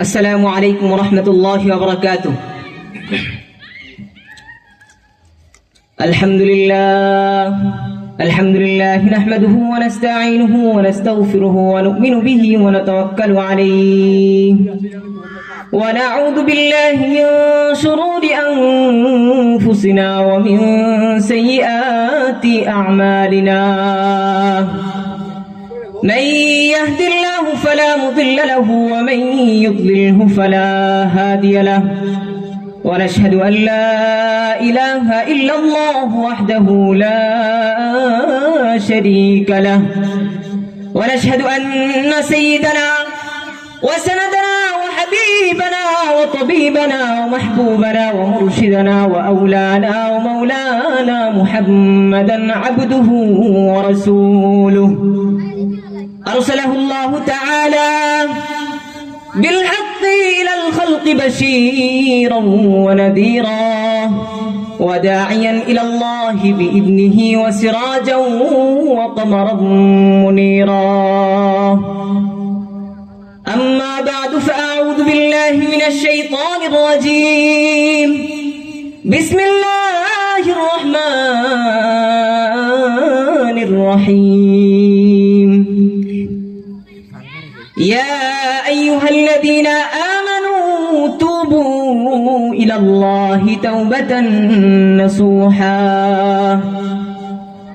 السلام عليكم ورحمة الله وبركاته. الحمد لله نحمده ونستعينه ونستغفره ونؤمن به ونتوكل عليه ونعوذ بالله من شرور أنفسنا ومن سيئات أعمالنا. من يهد الله فلا مضل له ومن يضلله فلا هادي له ونشهد أن لا إله إلا الله وحده لا شريك له ونشهد أن سيدنا وسندنا وحبيبنا وطبيبنا ومحبوبنا ومرشدنا وأولانا ومولانا محمدا عبده ورسوله أرسله الله تعالى بالحق إلى الخلق بشيرا ونذيرا وداعيا إلى الله بإذنه وسراجا وقمرا منيرا. أما بعد فأعوذ بالله من الشيطان الرجيم. بسم الله الرحمن الرحيم. يا أيها الذين آمنوا توبوا إلى الله توبة نصوحا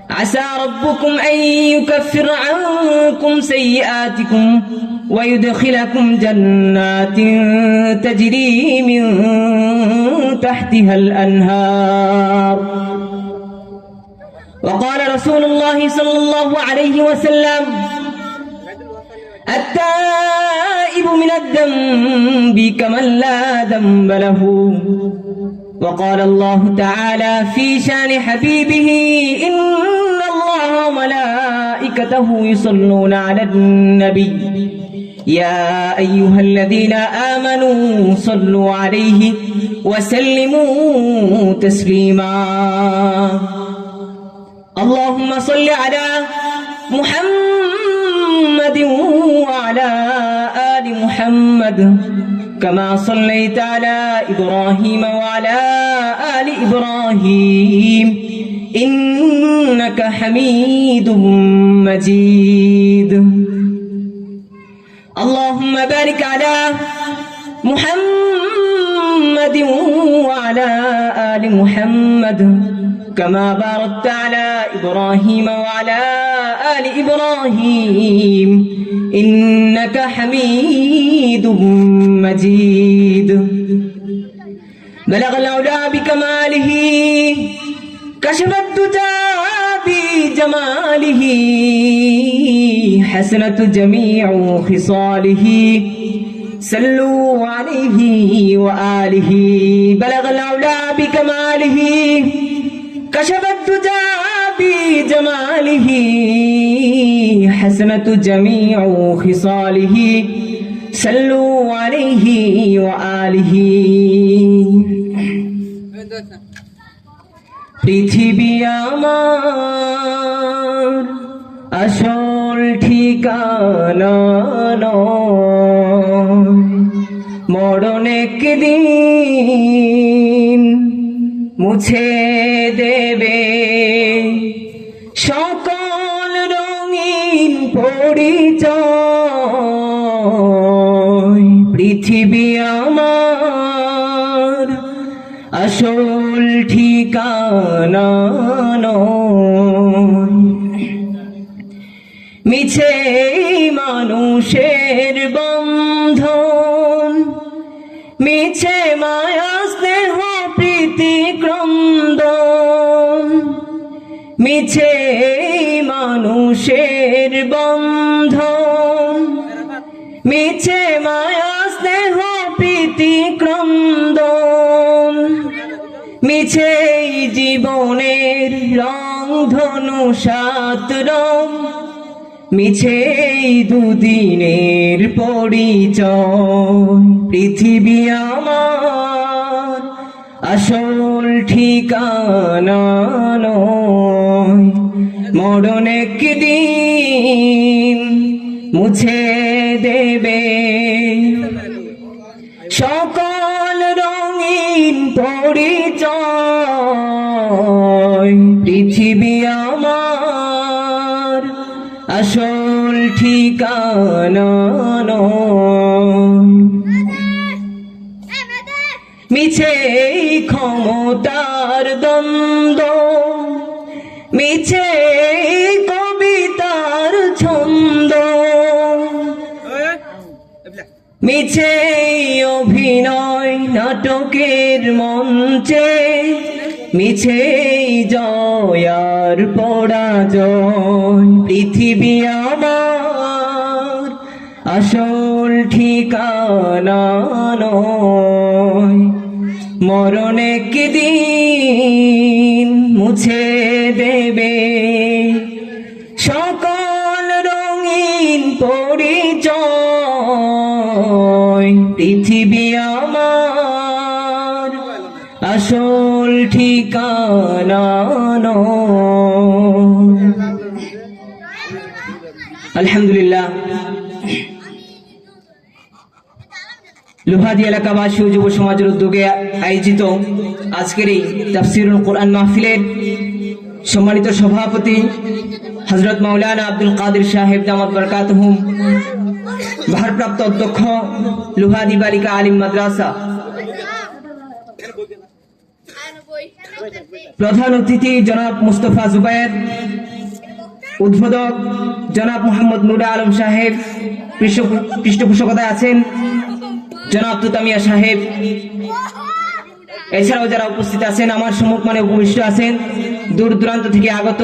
عسى ربكم أن يكفر عنكم سيئاتكم ويدخلكم جنات تجري من تحتها الأنهار. وقال رسول الله صلى الله عليه وسلم: التائب من الذنب كمن لا ذنب له. وقال الله تعالى في شان حبيبه: إن الله وملائكته يصلون على النبي يا أيها الذين آمنوا صلوا عليه وسلموا تسليما. اللهم صل على محمد وعلى آل محمد كما صليت على إبراهيم وعلى آل إبراهيم إنك حميد مجيد. اللهم بارك على محمد وعلى آل محمد كما باركت على إبراهيم وعلى آل إبراهيم إنك حميد مجيد. بلغ العلا بكماله كشف الدجى بجماله حسنت جميع خصاله صلوا عليه وآله. بلغ العلا بكماله كشف الدجى بجماله حسنت جميع خصاله صلوا عليه وآله. পৃথিবী আমার আসল ঠিকানা নয়, মরণ একদিন মুছে দেবে সকল রঙিন পরিচয়। পৃথিবী আমার আসল ঠিকানা নয়, মিছে মানুষের বন্ধন, মিছে মায়া স্নেহ প্রীতি ক্রন্দন, মিছে মানুষের বন্ধন, মিছে মায়া স্নেহ প্রীতি ক্রন্দন, মিছে জীবনের রং ধনু সাত রং, মিছে দুদিনের পরিচয়। পৃথিবী আমার আসল ঠিকানা নয়, মরণ একদিন মুছে দেবে সকল রঙিন পরিচয় পৃথিবী আমার আসল ঠিকানা নয়। মিছে ক্ষমতার দ্বন্দ্ব, মিছে কবিতার ছন্দ, মিছে অভিনয় নাটকের মঞ্চে, মিছে জয় আর পরাজয় পৃথিবী আমার আসল ঠিকানা নয়। মরণ একদিন মুছে দেবে সকল রঙিন পরিচয় পৃথিবী আমার আসল ঠিকানা নয়। আলহামদুলিল্লাহ, লোহাদি এলাকাবাসী ও যুব সমাজের উদ্যোগে আয়োজিত আজকের এই তাফসীরুল কোরআন মাহফিলের সম্মানিত সভাপতি হযরত মাওলানা আব্দুল কাদের সাহেব দামাত বরকাতুহুম, ভারপ্রাপ্ত অধ্যক্ষ লোহাদি বালিকা আলিম মাদ্রাসা, প্রধান অতিথি জনাব মুস্তফা জুবায়ের, উদ্বোধক জনাব মোহাম্মদ নুর আলম সাহেব, পৃষ্ঠপোষকতায় আছেন জনাব তুতামিয়া সাহেব, এছাড়াও যারা উপস্থিত আছেন আমার সম্মুখমানে উপবিষ্ট আছেন দূর দূরান্ত থেকে আগত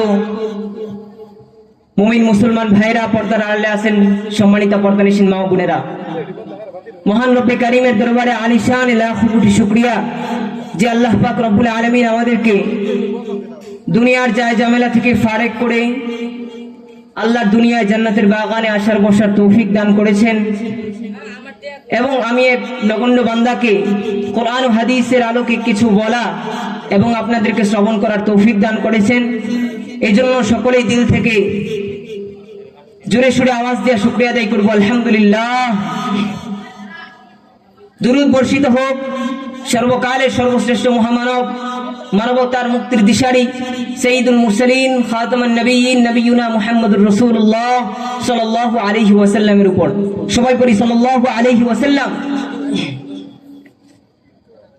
মুমিন মুসলমান ভাইরা, পর্দার আড়ালে আছেন সম্মানিত পর্দানিশীন মা ও বোনেরা। মহান রব্বে কারীমের দরবারে আলিশান লাখ কোটি শুকরিয়া যে আল্লাহ পাক রব্বুল আলামিন আমাদেরকে দুনিয়ার যায় ঝামেলা থেকে ফারেক করে আল্লাহর দুনিয়ায় জান্নাতের বাগানে আসার বসার তৌফিক দান করেছেন এবং আমি এক নগণ্য বান্দাকে কোরআন ও হাদিসের আলোকে কিছু বলা এবং আপনাদেরকে শ্রবণ করার তৌফিক দান করেছেন। এই জন্য সকলেই দিল থেকে জোরে সুরে আওয়াজ দিয়ে শুকরিয়া আদায় করবো আলহামদুলিল্লাহ। দুরূদ বর্ষিত হোক সর্বকালের সর্বশ্রেষ্ঠ মহামানব, মানবতার মুক্তির দিশারি সাইয়্যিদুল মুরসালিন খাতামুন নবিয়্যিন নবিয়ুনা মুহাম্মদুর রাসূলুল্লাহ সাল্লাল্লাহু আলাইহি ওয়াসাল্লামের উপর। সবাই পড়ি সাল্লাল্লাহু আলাইহি ওয়াসাল্লাম।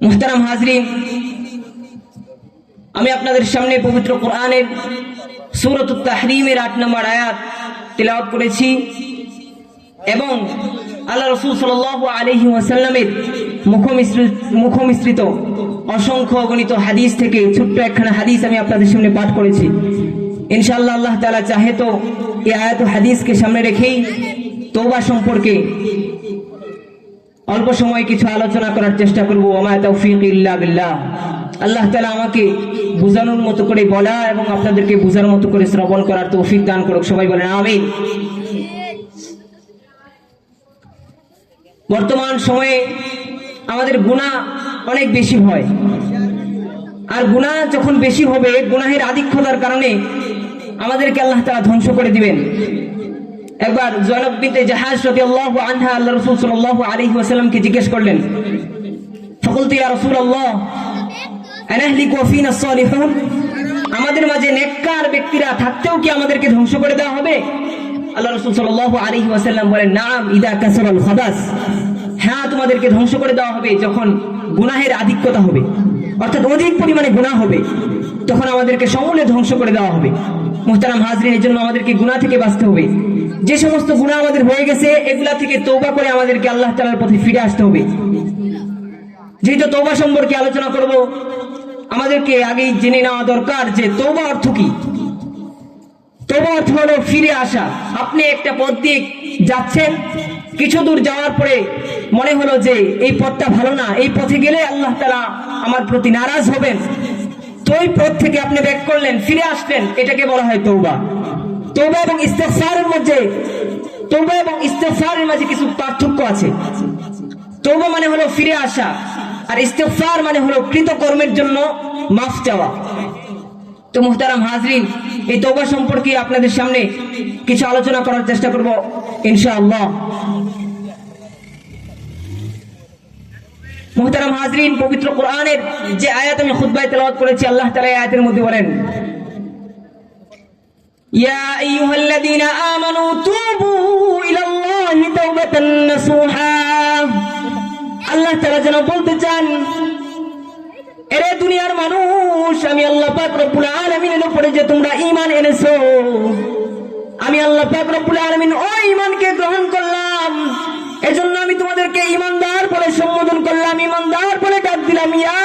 মুহতারাম হাজরিন, আমি আপনাদের সামনে পবিত্র কোরআনের সূরাতুত তাহরীমের ৮ নম্বর আয়াত তিলাওয়াত করেছি এবং আল্লাহ রাসূল সাল্লাল্লাহু আলাইহি ওয়াসাল্লামের মুখমিশ্রিত অসংখ্য অগণিত হাদিস থেকে ছোট্ট একখানা হাদিস আমি আপনাদের সামনে পাঠ করেছি। ইনশাআল্লাহ আল্লাহ তাআলা চাহে তো এই আয়াত ও হাদিসকে সামনে রেখেই তওবা সম্পর্কে অল্প সময় কিছু আলোচনা করার চেষ্টা করব। ওয়া তাওফীক ইল্লা বিল্লাহ। আল্লাহ তাআলা আমাকে বুঝানোর মতো করে বলা এবং আপনাদেরকে বুঝার মতো করে শ্রবণ করার তৌফিক দান করুক। সবাই বলেন আমিন। বর্তমান সময়ে আমাদের গুনাহ অনেক বেশি হয়, আর গুনাহ যখন বেশি হবে, গুনাহের আধিক্যতার কারণে আমাদেরকে আল্লাহ তাআলা ধ্বংস করে দিবেন। একবার জয়নব বিনতে জাহাশ রাদিয়াল্লাহু আনহা আল্লাহ রাসূল সাল্লাল্লাহু আলাইহি ওয়াসাল্লামকে জিজ্ঞেস করলেন, ফাকুলতু ইয়া রাসূলুল্লাহ আনাহলিকু ওয়া ফিনা সালিহুন, আমাদের মাঝে নেককার ব্যক্তিরা থাকতেও কি আমাদেরকে ধ্বংস করে দেওয়া হবে? আল্লাহ রাসূল সাল্লাল্লাহু আলাইহি ওয়াসাল্লাম বলেন, নাম ইদা কাসারাল খাবাস, হ্যাঁ তোমাদেরকে ধ্বংস করে দেওয়া হবে যখন গুনাহের আধিক্যতা হবে, অর্থাৎ অধিক পরিমাণে গুনাহ হবে, তখন আমাদেরকে সমূলে ধ্বংস করে দেওয়া হবে। মুহতারাম হাজরিন, এর জন্য আমাদেরকে গুনাহ থেকে বাঁচতে হবে। যে সমস্ত গুনাহ আমাদের হয়ে গেছে এগুলা থেকে তওবা করে আমাদেরকে আল্লাহ তাআলার পথে ফিরে আসতে হবে। যেহেতু তওবা সম্পর্কে আলোচনা করব, আমাদেরকে আগেই জেনে নেওয়া দরকার যে তওবা অর্থ কি। তওবা অর্থ হলো ফিরে আসা। আপনি একটা পথ দিয়ে যাচ্ছেন, কিছু দূর যাওয়ার পরে মনে হলো যে এই পথটা ভালো না, এই পথে গেলে আল্লাহ তাআলা আমার প্রতি নারাজ হবেন, তো ওই পথ থেকে আপনি ব্যাক করলেন, ফিরে আসলেন, এটাকে বলা হয় তওবা। তওবা এবং ইস্তিগফারের মাঝে কিছু পার্থক্য আছে। তওবা মানে হলো ফিরে আসা, আর ইস্তিগফার মানে হলো কৃতকর্মের জন্য মাফ চাওয়া। তো মুহতারাম হাজরিন, এই তওবা সম্পর্কে আপনাদের সামনে কিছু আলোচনা করার চেষ্টা করব ইনশাআল্লাহ। মুহতারাম হাজরিন, পবিত্র কোরআনের যে আয়াত আমি খুতবায় তেলাওয়াত করেছি, আল্লাহ তাআলা এই আয়াতের মধ্যে বলেন, ইয়া আইয়ুহাল্লাযীনা আমানু তুবু ইলাল্লাহি তাওবাতান নাসুহা। আল্লাহ তাআলা যেন বলতে চান, এরে দুনিয়ার মানুষ, আমি আল্লাহ পাক রব্বুল আলামিনের উপরে যে তোমরা ঈমান এনেছো, আমি আল্লাহ পাক রব্বুল আলামিন ওই ঈমানকে গ্রহণ করলাম, এজন্য আমি তোমাদেরকে ঈমানদার বলে সম্বোধন করলাম, ঈমানদার বলে ডাক দিলাম। ইয়া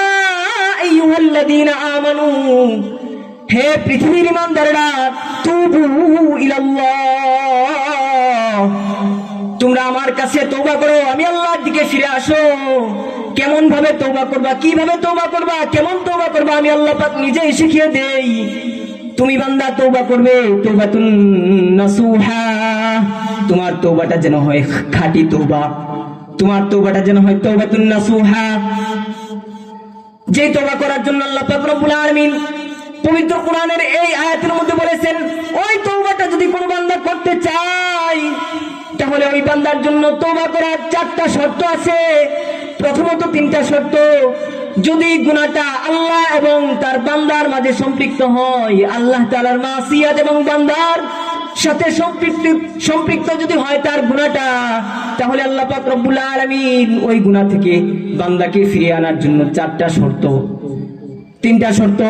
আইয়ুহাল্লাযীনা আমানু, হে পৃথিবীর ঈমানদাররা, তুবু ইলাল্লাহ, তোমরা আমার কাছে তওবা করো, আমি আল্লাহর দিকে ফিরে আসো। কেমন ভাবে তওবা করবা, কিভাবে তওবা করবা, কেমন তওবা করবা, আমি আল্লাহ পাক নিজেই শিখিয়ে দেই। তুমি বান্দা তওবা করবে তওবাতুন নাসুহা, তোমার তওবাটা যেন হয় খাঁটি তওবা, তোমার তওবাটা যেন হয় তওবাতুন নাসুহা, যে তওবা করার জন্য আল্লাহ পাক রব্বুল আলামিন পবিত্র কোরআনের এই আয়াতের মধ্যে বলেছেন, ওই তওবাটা যদি কোনো বান্দা করতে চায়, তাহলে ওই বান্দার জন্য তওবা করার 4টা শর্ত আছে। প্রথমত 3টা শর্ত, যদি গুনাহটা আল্লাহ এবং তার বান্দার মাঝে সম্পৃক্ত হয়, আল্লাহ তাআলার মাসিয়াত এবং বান্দার সাথে সম্পৃক্ত যদি হয় তার গুনাহটা, তাহলে আল্লাহ পাক রব্বুল আলামিন ওই গুনাহ থেকে বান্দাকে ফিরিয়ে আনার জন্য 4টা শর্ত, 3টা শর্ত।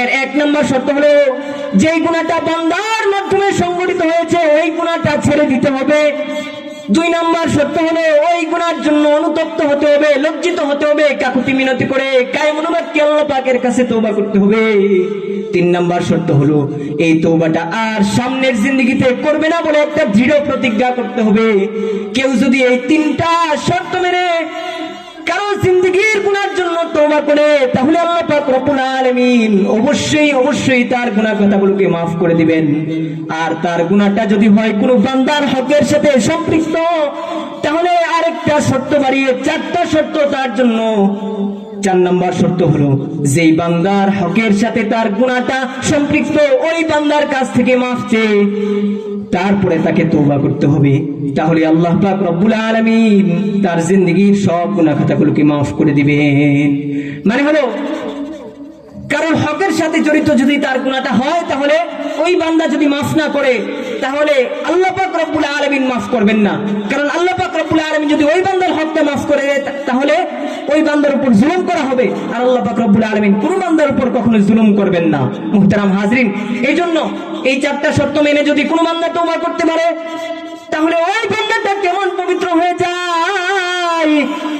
এর 1 নম্বর শর্ত হলো, যেই গুনাহটা বান্দার মাধ্যমে সংঘটিত হয়েছে ওই গুনাহটা ছেড়ে দিতে হবে। 2 নম্বর শর্ত হলো, ওই গুনার জন্য অনুতপ্ত হতে হবে, লজ্জিত হতে হবে, কাকুতি মিনতি করে কায়েম অনুবাদকে আল্লাহ পাকের কাছে তওবা করতে হবে। 3 নম্বর শর্ত হলো, এই তওবাটা আর সামনের জিন্দেগিতে করবে না বলে একটা দৃঢ় প্রতিজ্ঞা করতে হবে। কেউ যদি এই 3টা শর্ত মেনে কারো জিন্দেগির গুনার জন্য তওবা করে, তাহলে আল্লাহ পাক রব্বুল আলামিন অবশ্যই তার গুনাহ কথাগুলোকে মাফ করে দিবেন। আর তার গুনাহটা যদি হয় কোনো বান্দার হকের সাথে সম্পৃক্ত, তাহলে আরেকটা শর্ত বাড়িয়ে 4টা শর্ত তার জন্য। 4 নম্বর শর্ত হলো, যেই বান্দার হকের সাথে তার গুনাহটা সম্পৃক্ত, ওই বান্দার কাছ থেকে মাফ চেয়ে তারপরে তাকে তওবা করতে হবে। তাহলে আল্লাহ পাক রব্বুল আলামিন তার জিন্দেগীর সব গুনাহ খাতাগুলোকে মাফ করে দিবেন। মানে হলো, কারণ হকের সাথে জড়িত যদি তার গুনাহটা হয়, তাহলে ওই বান্দা যদি মাফ না করে, তাহলে আল্লাহ পাক রব্বুল আলামিন মাফ করবেন না। কারণ আল্লাহ পাক রব্বুল আলামিন যদি ওই বান্দার হকটা মাফ করে দেয়, তাহলে ওই বান্দার উপর জুলুম করা হবে। আর আল্লাহ পাক রব্বুল আলামিন কোন বান্দার উপর কখনো জুলুম করবেন না। মুহতারাম হাজরিন, এই জন্য এই 4টা শর্ত মেনে যদি কোনো বান্দা তওবা করতে পারে, তাহলে ওই বান্দাটা কেমন পবিত্র হয়ে যায়।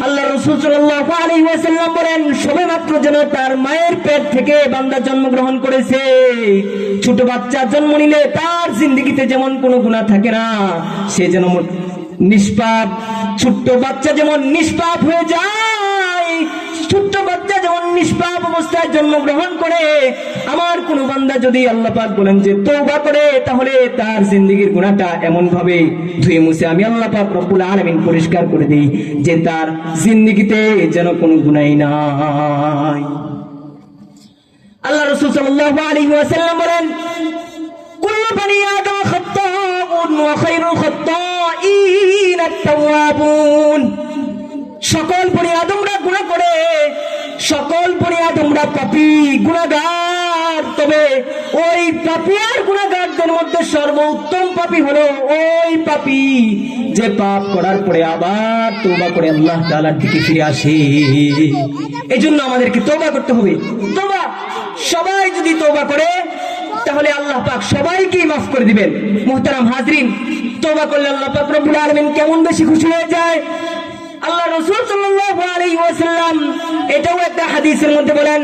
আল্লাহ রাসূল সাল্লাল্লাহু আলাইহি ওয়াসাল্লাম বলেন, সবেমাত্র যেন তার মায়ের পেট থেকে বান্দা জন্মগ্রহণ করেছে, ছোট বাচ্চা জন্ম নিলে তার জিন্দেগিতে যেমন কোনো গুনাহ থাকে না, সে যেন নিষ্পাপ, ছোট্ট বাচ্চা যেমন নিষ্পাপ হয়ে যায়, ছোট্ট বাচ্চা যেমন নিষ্পাপ অবস্থায় জন্মগ্রহণ করে, আমার কোন বান্দা যদি আল্লাহ পাক বলেন যে তওবা করে, তাহলে তার জিন্দেগীর গুনাহটা এমন ভাবে ধুয়ে মুছে আমি আল্লাহ পাক রব্বুল আলামিন পরিষ্কার করে দেই যে তার জিন্দেগিতে যেন কোনো গুনাহই নাই। আল্লাহ রাসূল সাল্লাল্লাহু আলাইহি ওয়াসাল্লাম বলেন, কুল্লু বনি আদম খাত্তাউন ওয়া খায়রুল খাত্তাইন আত-তাওয়াবুন। সকল বনি আদমরা গুনাহ করে, সকল বনি আদমরা পাপী, গুনাহগার, তবে ওই পাপী আর গুনাহগারদের মধ্যে সর্বোত্তম পাপী হলো ওই পাপী যে পাপ করার পরে আবার তওবা করে আল্লাহ তাআলার দিকে ফিরে আসে। এজন্য আমাদেরকে তওবা করতে হবে। তওবা সবাই যদি তওবা করে, তাহলে আল্লাহ পাক সবাইকেই মাফ করে দিবেন। মুহতারাম হাজরিন, তওবা করলে আল্লাহ পাক রব্বুল আলামিন কেমন বেশি খুশি হয়ে যায়। আল্লাহ রাসূল সাল্লাল্লাহু আলাইহি ওয়াসাল্লাম এটাও একটা হাদিসের মধ্যে বলেন,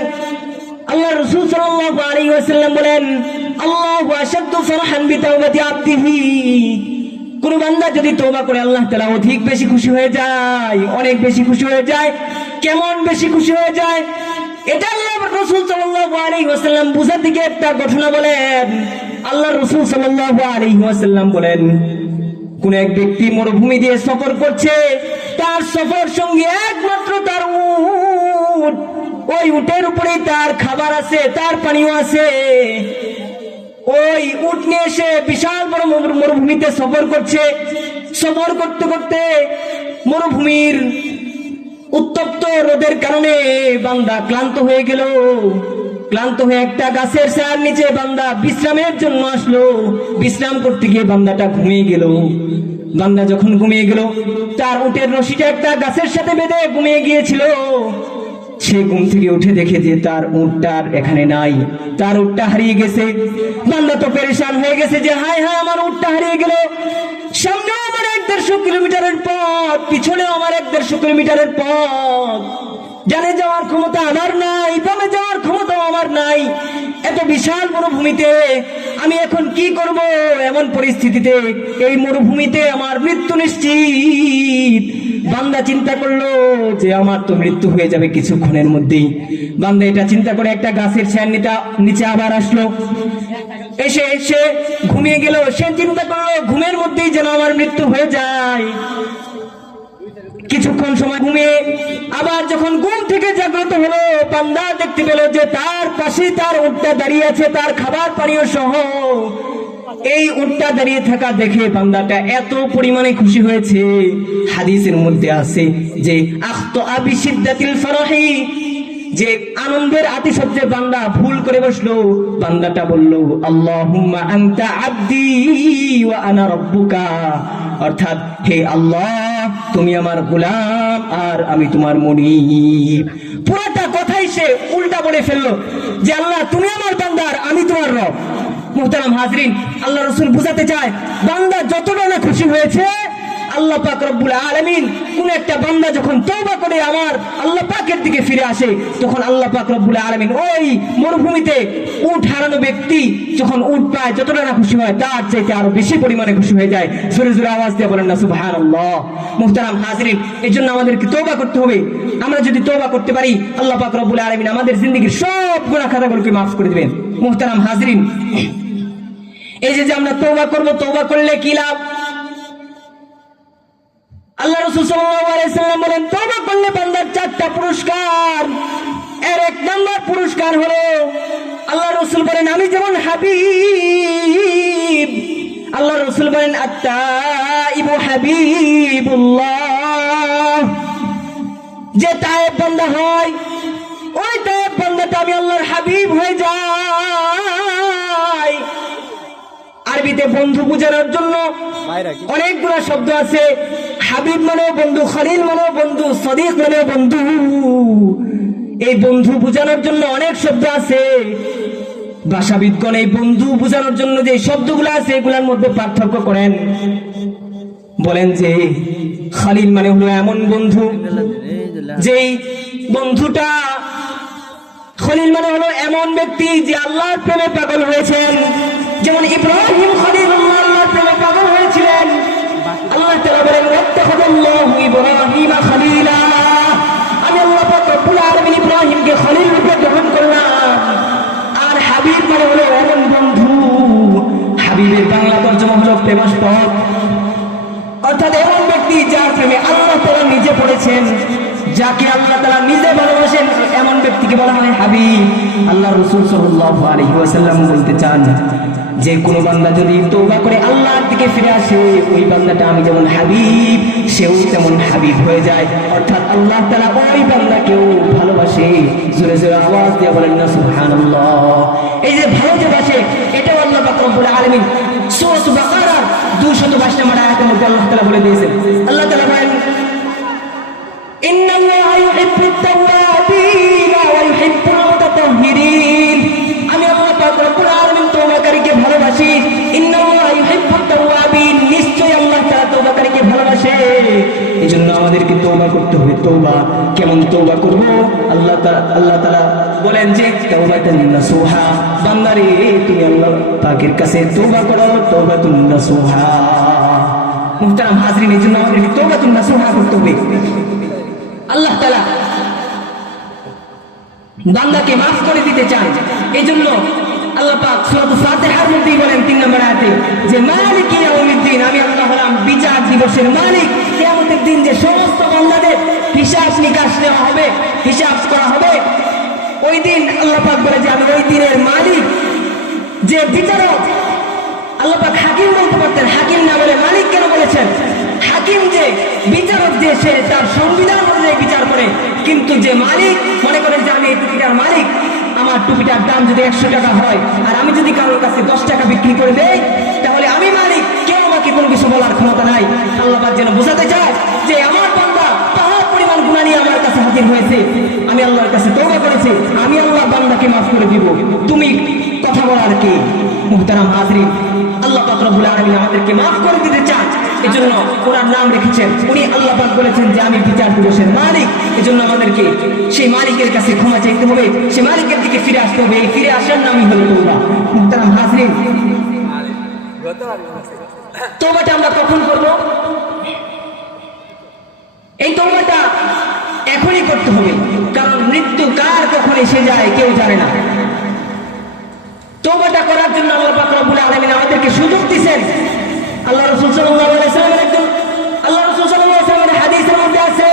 আল্লাহ রাসূল সাল্লাল্লাহু আলাইহি ওয়াসাল্লাম বলেন, আল্লাহু আশাদ্দু ফারহান বিতাওবাতি আবদিহি। কোন বান্দা যদি তওবা করে, আল্লাহ তাআলা অধিক বেশি খুশি হয়ে যায়, অনেক বেশি খুশি হয়ে যায়। কেমন বেশি খুশি হয়ে যায়, এটা আল্লাহ রাসূল সাল্লাল্লাহু আলাইহি ওয়াসাল্লাম বুঝার দিকে একটা ঘটনা বলেন। আল্লাহ রাসূল সাল্লাল্লাহু আলাইহি ওয়াসাল্লাম বলেন, কোন এক ব্যক্তি মরুভূমি দিয়ে সফর করছে, তার সফর সঙ্গী একমাত্র তার উট, ওই উটের উপরে তার খাবার আছে, তার পানিও আছে। ওই উট নিয়ে সে বিশাল বড় মরুভূমিতে সফর করছে। সফর করতে করতে মরুভূমির উত্তপ্ত রোদের কারণে বান্দা ক্লান্ত হয়ে গেল। ক্লান্ত হয়ে একটা গাছের ছায়ার নিচে বান্দা বিশ্রামের জন্য আসলো। বিশ্রাম করতে গিয়ে বান্দাটা ঘুমিয়ে গেল। বান্দা যখন ঘুমিয়ে গেল, তার উটের রশিটা একটা গাছের সাথে বেঁধে ঘুমিয়ে গিয়েছিল। সে ঘুম থেকে উঠে দেখে যে তার উটটার এখানে নাই, তার উটটা হারিয়ে গেছে। বান্দা তো পেরেশান হয়ে গেছে যে হায় হায় আমার উটটা হারিয়ে গেল। সামনেও আমার 150 কিলোমিটারের পথ, পিছনেও আমার 150 কিলোমিটারের পথ। ডানে যাওয়ার ক্ষমতা আমার নাই, বামে যাওয়ার ক্ষমতা আমার নাই। এত বিশাল মরুভূমিতে আমি এখন কি করব? এমন পরিস্থিতিতে এই মরুভূমিতে আমার মৃত্যু নিশ্চিত। বান্দা চিন্তা করলো যে আমার তো মৃত্যু হয়ে যাবে কিছুক্ষণের মধ্যেই। বান্দা এটা চিন্তা করে একটা গাছের ছায়ার নিচে আবার আসলো। এসে এসে ঘুমিয়ে গেল। সে চিন্তা করলো ঘুমের মধ্যেই যেন আমার মৃত্যু হয়ে যায়। কিছুক্ষণ সময় ঘুমিয়ে আবার যখন ঘুম থেকে জাগ্রত হলো, বান্দা দেখতে পেল যে তার পাশে তার উটটা দাঁড়িয়ে আছে, তার খাবার পানীয় সহ। এই উটটা দাঁড়িয়ে থাকা দেখে বান্দাটা এত পরিমাণে খুশি হয়েছে, হাদিসের মধ্যে আছে যে আখতো আবি শিদ্দাতিল ফরাহি, যে আনন্দের আতিশয্যে বান্দা ভুল করে বসলো। বান্দাটা বলল আল্লাহুম্মা আনতা আবদি ওয়া আনা রাব্বুকা, অর্থাৎ হে আল্লাহ তুমি আমার গোলাম আর আমি তোমার মনিব। পুরোটা কথাই সে উল্টা বলে ফেললো যে আল্লাহ তুমি আমার বান্দার, আমি তোমার রব। মুহতারাম হাজরিন, আল্লাহ রাসূল বুঝাতে চায় বান্দা যতটা না খুশি হয়েছে, আল্লাহ পাক রব্বুল আলামিন কোন একটা বান্দা যখন তওবা করে আমার আল্লাহ পাকের দিকে ফিরে আসে, তখন আল্লাহ পাক রব্বুল আলামিন ওই মরুভূমিতে উট হারানো ব্যক্তি যখন উট পায় যতটা না খুশি হয়, তার চাইতে আরো বেশি পরিমাণে খুশি হয়ে যায়। জোরে জোরে আওয়াজ দিয়ে বলেন না সুবহানাল্লাহ। মুহতারাম হাজরিন, এই জন্য আমাদেরকে তওবা করতে হবে। আমরা যদি তওবা করতে পারি, আল্লাহ পাক রব্বুল আলামিন আমাদের জিন্দেগীর সব গুনাহ খাতাগুলোকে মাফ করে দিবেন। মুহতারাম হাজরিন, এই যে আমরা তওবা করব, তওবা করলে কি লাভ? আল্লাহ রাসূল সাল্লাল্লাহু আলাইহি সাল্লাম বলেন তওবা করলে বান্দার 4টা পুরস্কার। এর 1 নম্বর পুরস্কার হলো আল্লাহ রাসূল বলেন আমি যেমন হাবিব, আল্লাহ রাসূল বলেন আত-তাইবু হাবিবুল্লাহ, যে তায়েব বান্দা হয় ওই তায়েব বান্দাটা আমি আল্লাহর হাবিব হয়ে যাই। আরবিতে বন্ধু বোঝানোর জন্য অনেকগুলো শব্দ আছে। হাবিব মানেও বন্ধু, খলিল মানেও বন্ধু, সদিক মানেও বন্ধু। এই বন্ধু বোঝানোর জন্য অনেক শব্দ আছে। ভাষাবিদগণ এই বন্ধু বোঝানোর জন্য যে শব্দগুলো আছে এগুলোর মধ্যে পার্থক্য করেন। বলেন যে খলিল মানে হলো এমন বন্ধু, যেই বন্ধুটা, খলিল মানে হলো এমন ব্যক্তি যে আল্লাহর প্রেমে পাগল হয়েছেন। যেমন ইব্রাহিম খলিলুল্লাহ আল্লাহর প্রেমে পাগল হয়েছিলেন। আল্লাহ তাআলা বলেন ওয়াত্তাখাযাল্লাহু ইব্রাহিমা খলিলা, আমি আল্লাহ পাক রব্বুল আলামিন ইব্রাহিমকে খলিল রূপে গ্রহণ করলাম। আর হাবিব মানে হলো এমন বন্ধু, হাবিবের বাংলা তরজমা হলো প্রেমাস্পদ, অর্থাৎ এমন ব্যক্তি যার প্রেমে আল্লাহ তাআলা নিজে পড়েছেন, যাকে আল্লাহ তাআলা নিজে ভালোবাসেন, এমন ব্যক্তিকে বলা হয় হাবিব। আল্লাহ রাসূল সাল্লাল্লাহু আলাইহি ওয়াসাল্লাম বলতে চান যে কোনো বান্দা যদি তওবা করে আল্লাহর দিকে ফিরে আসে, ওই বান্দাটা আমি যেমন হাবিব সেও তেমন হাবিব হয়ে যায়। অর্থাৎ আল্লাহ তাআলা ওই বান্দাকেও ভালোবাসে। জোরে জোরে আওয়াজ দিয়ে বলেন না সুবহানাল্লাহ। এই যে ভালোবাসে, এটাও আল্লাহ পাক রব্বুল আলামিন সূরা বাকারার 222 নম্বর আয়াতের মধ্যে আল্লাহ তাআলা বলে দিয়েছেন। আল্লাহ তাআলা বলেন ইন্নাল্লাহা ইউহিব্বুত তাওয়াবিনা ওয়া ইউহিব্বুল মুতাতাহহিরিন, আমি আল্লাহ পাক রব্বুল আলামিন তওবাকারীকে ভালোবাসি। ইন্নাল্লাহা ইউহিব্বুত তাওয়াবিন, নিশ্চয়ই আল্লাহ তাআলা তওবাকারীকে ভালোবাসে। এজন্য আমাদেরকে তওবা করতে হবে। তওবা কেমন তওবা করব? আল্লাহ তাআলা বলেন যে তাওবাতুন নাসুহা, বান্দারে তুমি আল্লাহ পাকের কাছে তওবা করো, তাওবাতুন নাসুহা। মুহতারাম হাজরিন, এজন্য আমাদেরকে তাওবাতুন নাসুহা করতে হবে। আল্লাহ তাআলা বান্দাকে মাফ করে দিতে চান। এইজন্য আল্লাহ পাক সূরা ফাতিহার মধ্যে বলেন 3 নম্বর আয়াতে যে মালিক ইয়াউমিদ্দিন, আমি আল্লাহ হলাম বিচার দিবসের মালিক। কিয়ামতের দিন যে সমস্ত বান্দাদের হিসাব নিকাশ নেওয়া হবে, হিসাব করা হবে, ওই দিন আল্লাহ পাক বলে যে আমি ওই দিনের মালিক, যে বিচারক। আল্লাহ পাক হাকিম বলতে পারতেন, হাকিম না বলে মালিক কেন বলেছেন? হাকিম যে বিচারক, যে সে তার সংবিধান অনুযায়ী বিচার করে, কিন্তু যে মালিক, মনে করেন যে আমি এই টুপিটার মালিক, আমার টুপিটার দাম যদি 100 টাকা হয় আর আমি যদি কারোর কাছে 10 টাকা বিক্রি করে দেই, তাহলে আমি মালিক, কেউ আমাকে কোনো কিছু বলার ক্ষমতা নাই। আল্লাহ পাক যেন বোঝাতে চায় যে আমার বান্দা পাহাড় পরিমাণ গুনাহ নিয়ে আমার কাছে হাজির হয়েছে, আমি আল্লাহর কাছে তওবা করেছি, আমি আল্লাহ বান্দাকে মাফ করে দিব, তুমি কথা বলার কে? মুহতারাম হাজরিন, আল্লাহ পাক রব্বুল আলামিন আমাদেরকে মাফ করে দিতে চান, এজন্য ওনার নাম রেখেছেন। উনি আল্লাহ পাক বলেছেন যে আমি বিচার দিবসের মালিক, এজন্য আমাদেরকে সেই মালিকের কাছে ক্ষমা চাইতে হবে, সেই মালিকের দিকে ফিরে আসতে হবে। এই ফিরে আসার নামই হলো তওবা। মুহতারাম হাজরিন, তওবাটা আমরা কখন করব? এই তওবাটা এখনই করতে হবে, কারণ মৃত্যু কার কখন এসে যায় কেউ জানে না। তওবাটা করার জন্য আল্লাহ পাক রব্বুল আলামিন আমাদেরকে সুযোগ দিয়েছেন। আল্লাহ রাসূল সাল্লাল্লাহু আলাইহি ওয়াসাল্লামের একজন আল্লাহ রাসূল সাল্লাল্লাহু আলাইহি ওয়াসাল্লামের হাদিসের মধ্যে আছে,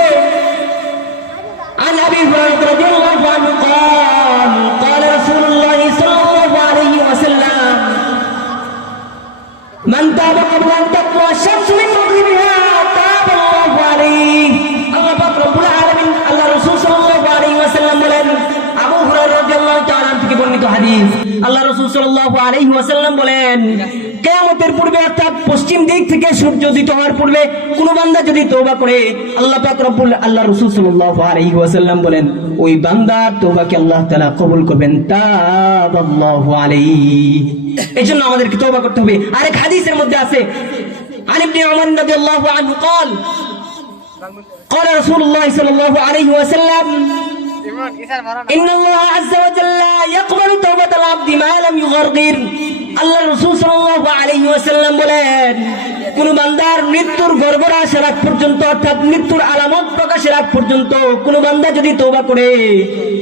عن أبي هريرة رضي الله عنه قال قال رسول الله صلى الله عليه وسلم من تاب قبل أن تطلع الشمس من مغربها تاب الله عليه। আল্লাহ পাক রব্বুল আলামিন আল্লাহ রাসূল সাল্লাল্লাহু আলাইহি ওয়াসাল্লাম বলেন, আবু হুরায়রা রাদিয়াল্লাহু তাআলা থেকে বর্ণিত হাদিস, আল্লাহ রাসূল সাল্লাল্লাহু আলাইহি ওয়াসাল্লাম বলেন, কিয়ামতের পূর্বে অর্থাৎ পশ্চিম দিক থেকে সূর্য উদিত হওয়ার পূর্বে কোন বান্দা যদি তওবা করে, আল্লাহ রাসূল সাল্লাল্লাহু আলাইহি ওয়াসাল্লাম বলেন ওই বান্দার তওবাকে আল্লাহ তাআলা কবুল করবেন, তাবাল্লাহু আলাইহি। এজন্য আমাদেরকে তওবা করতে হবে। আরেক হাদিসের মধ্যে আছে, عن ابن عمر رضي الله عنه قال قال رسول الله صلى الله عليه وسلم إن الله عز وجل يقبل توبة العبد ما لم يغرغر। আল্লাহ রাসূল সাল্লাল্লাহু আলাইহি ওয়াসাল্লাম বলেন, কোন বান্দার মৃত্যুর গড়গড়া আসার আগ পর্যন্ত অর্থাৎ মৃত্যুর আলামত প্রকাশের আগ পর্যন্ত কোন বান্দা যদি তওবা করে,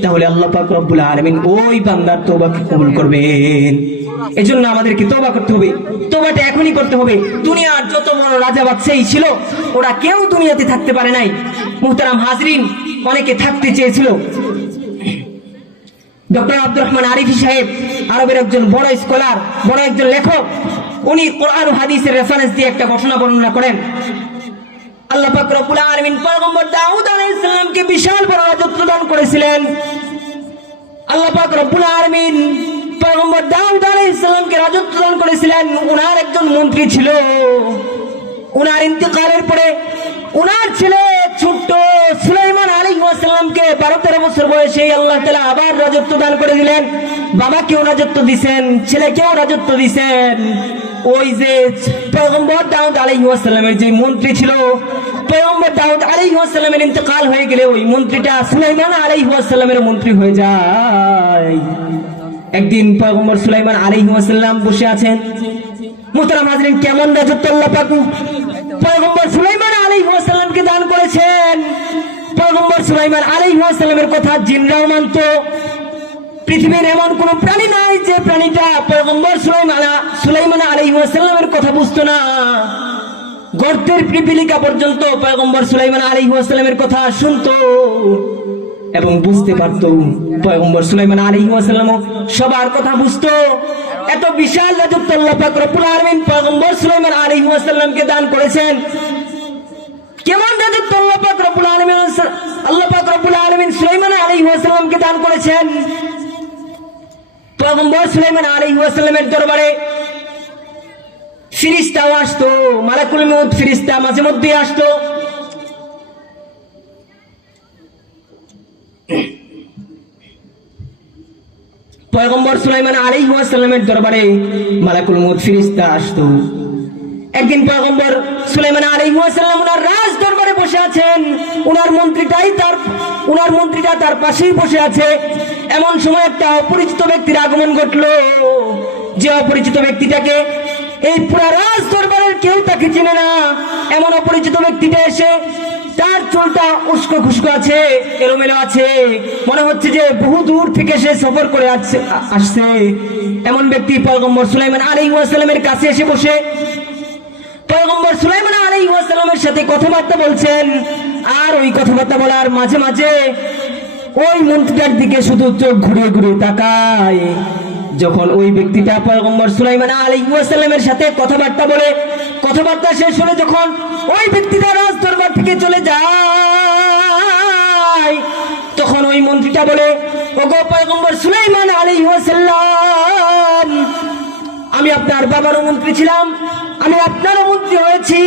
তাহলে আল্লাহ পাক রব্বুল আলামিন ওই বান্দার তওবাকে কবুল করবেন। এজন্য আমাদেরকে তওবা করতে হবে। তওবাটা এখনই করতে হবে। দুনিয়ার যত বড় রাজা বাদশাহী ছিল, ওরা কেউ দুনিয়াতে থাকতে পারে নাই। মুহতারাম হাজরিন, অনেকে থাকতে চেয়েছিল। ডক্টর আব্দুর রহমান আরিফি সাহেব আরবের একজন বড় স্কলার, বড় একজন লেখক, উনি কোরআন ও হাদিসের রেফারেন্স দিয়ে একটা ঘটনা বর্ণনা করেন। আল্লাহ পাক রব্বুল আলামিন পয়গম্বর দাউদ আলাইহিস সালামকে বিশাল বড় রাজত্ব দান করেছিলেন। আল্লাহ পাক রব্বুল আলামিন পয়গম্বর দাউদ আলাইহিস সালামকে রাজত্ব দান করেছিলেন। উনার একজন মন্ত্রী ছিল, উনার ইন্তেকালের পরে উনার ছেলে ছোট্ট সুলাইমান আলাইহিস সালামকে 12-13 বছর বয়সে আল্লাহ তাআলা আবার রাজত্ব দান করে দিলেন। বাবাকেও রাজত্ব দিবেন, ছেলেকেও রাজত্ব দিবেন। ওই যে পয়গম্বর দাউদ আলাইহিস সালামের যে মন্ত্রী ছিল, পয়গম্বর দাউদ আলাইহিস সালামের ইন্তেকাল হয়ে গেলে ওই মন্ত্রীটা সুলাইমান আলাইহিস সালামের মন্ত্রী হয়ে যায়। একদিন পয়গম্বর সুলাইমান আলাইহিস সালাম বসে আছেন। মুহতারাম হাজরিন, কেমন রাজত্ব আল্লাহ পাক পয়গম্বর সুলাইমান আলাইহিস সালামকে দান করেছেন। পয়গম্বর সুলাইমান আলাইহিস সালামের কথা জিনরাও মানত। পৃথিবীর এমন কোন প্রাণী নাই যে প্রাণীটা পয়গম্বর সুলাইমান আলাইহিস সালামের কথা বুঝতো না। গর্তের পিপিলিকা পর্যন্ত পয়গম্বর সুলাইমান আলাইহিস সালামের কথা শুনতো এবং বুঝতে পারতো। পয়গম্বর সুলাইমান আলাইহিস সালাম সবার কথা বুঝতো। এত বিশাল রাজত্ব আল্লাহ পাক রব্বুল আলামিন পয়গম্বর সুলাইমান আলাইহিস সালামকে দান করেছেন। কেমন রাজত্ব আল্লাহ পাক রব্বুল আলামিন সুলাইমান আলাইহিস সালামকে দান করেছেন। পয়গম্বর সুলাইমান আলাইহিস সালামের দরবারে ফেরেশতাও আসতো, মালাকুল মউত ফেরেশতা মাঝে মধ্যে আসতো। পয়গম্বর সুলাইমান আলাইহিস সালামের দরবারে মালাকুল মউত ফেরেশতা আসতো। একদিন পয়গম্বর সুলাইমান আলাইহিস সালাম ওনার রাজ দরবারে বসে আছেন, ওনার মন্ত্রীটা তার পাশেই বসে আছে। এমন সময় একটা অপরিচিত ব্যক্তির আগমন ঘটলো। যে অপরিচিত ব্যক্তিটাকে এই পুরা রাজ দরবারের কেউ তাকে চেনে না। এমন অপরিচিত ব্যক্তিটা এসে, তার চুলটা উস্কো খুস্কো আছে, এলোমেলো আছে, মনে হচ্ছে যে বহু দূর থেকে সে সফর করে আসছে। এমন ব্যক্তি পয়গম্বর সুলাইমান আলাইহিস সালামের কাছে এসে বসে পয়গম্বর সুলাইমান আলাইহিস সালামের সাথে কথাবার্তা বলছেন। আর ওই কথাবার্তা বলার মাঝে মাঝে ওই মন্ত্রীটার দিকে শুধু চোখ ঘুরিয়ে ঘুরিয়ে তাকায়। যখন ওই ব্যক্তিটা পয়গম্বর সুলাইমান আলাইহিস সালামের সাথে কথাবার্তা বলে, কথাবার্তা শেষ হলে যখন ওই ব্যক্তিটা রাজ দরবার থেকে চলে যায়, তখন মন্ত্রীটা বলে, ওগো পয়গম্বর সুলাইমান আলাইহিস সালাম, আমি আপনার বাবারও মন্ত্রী ছিলাম, আমি আপনারও মন্ত্রী হয়েছি।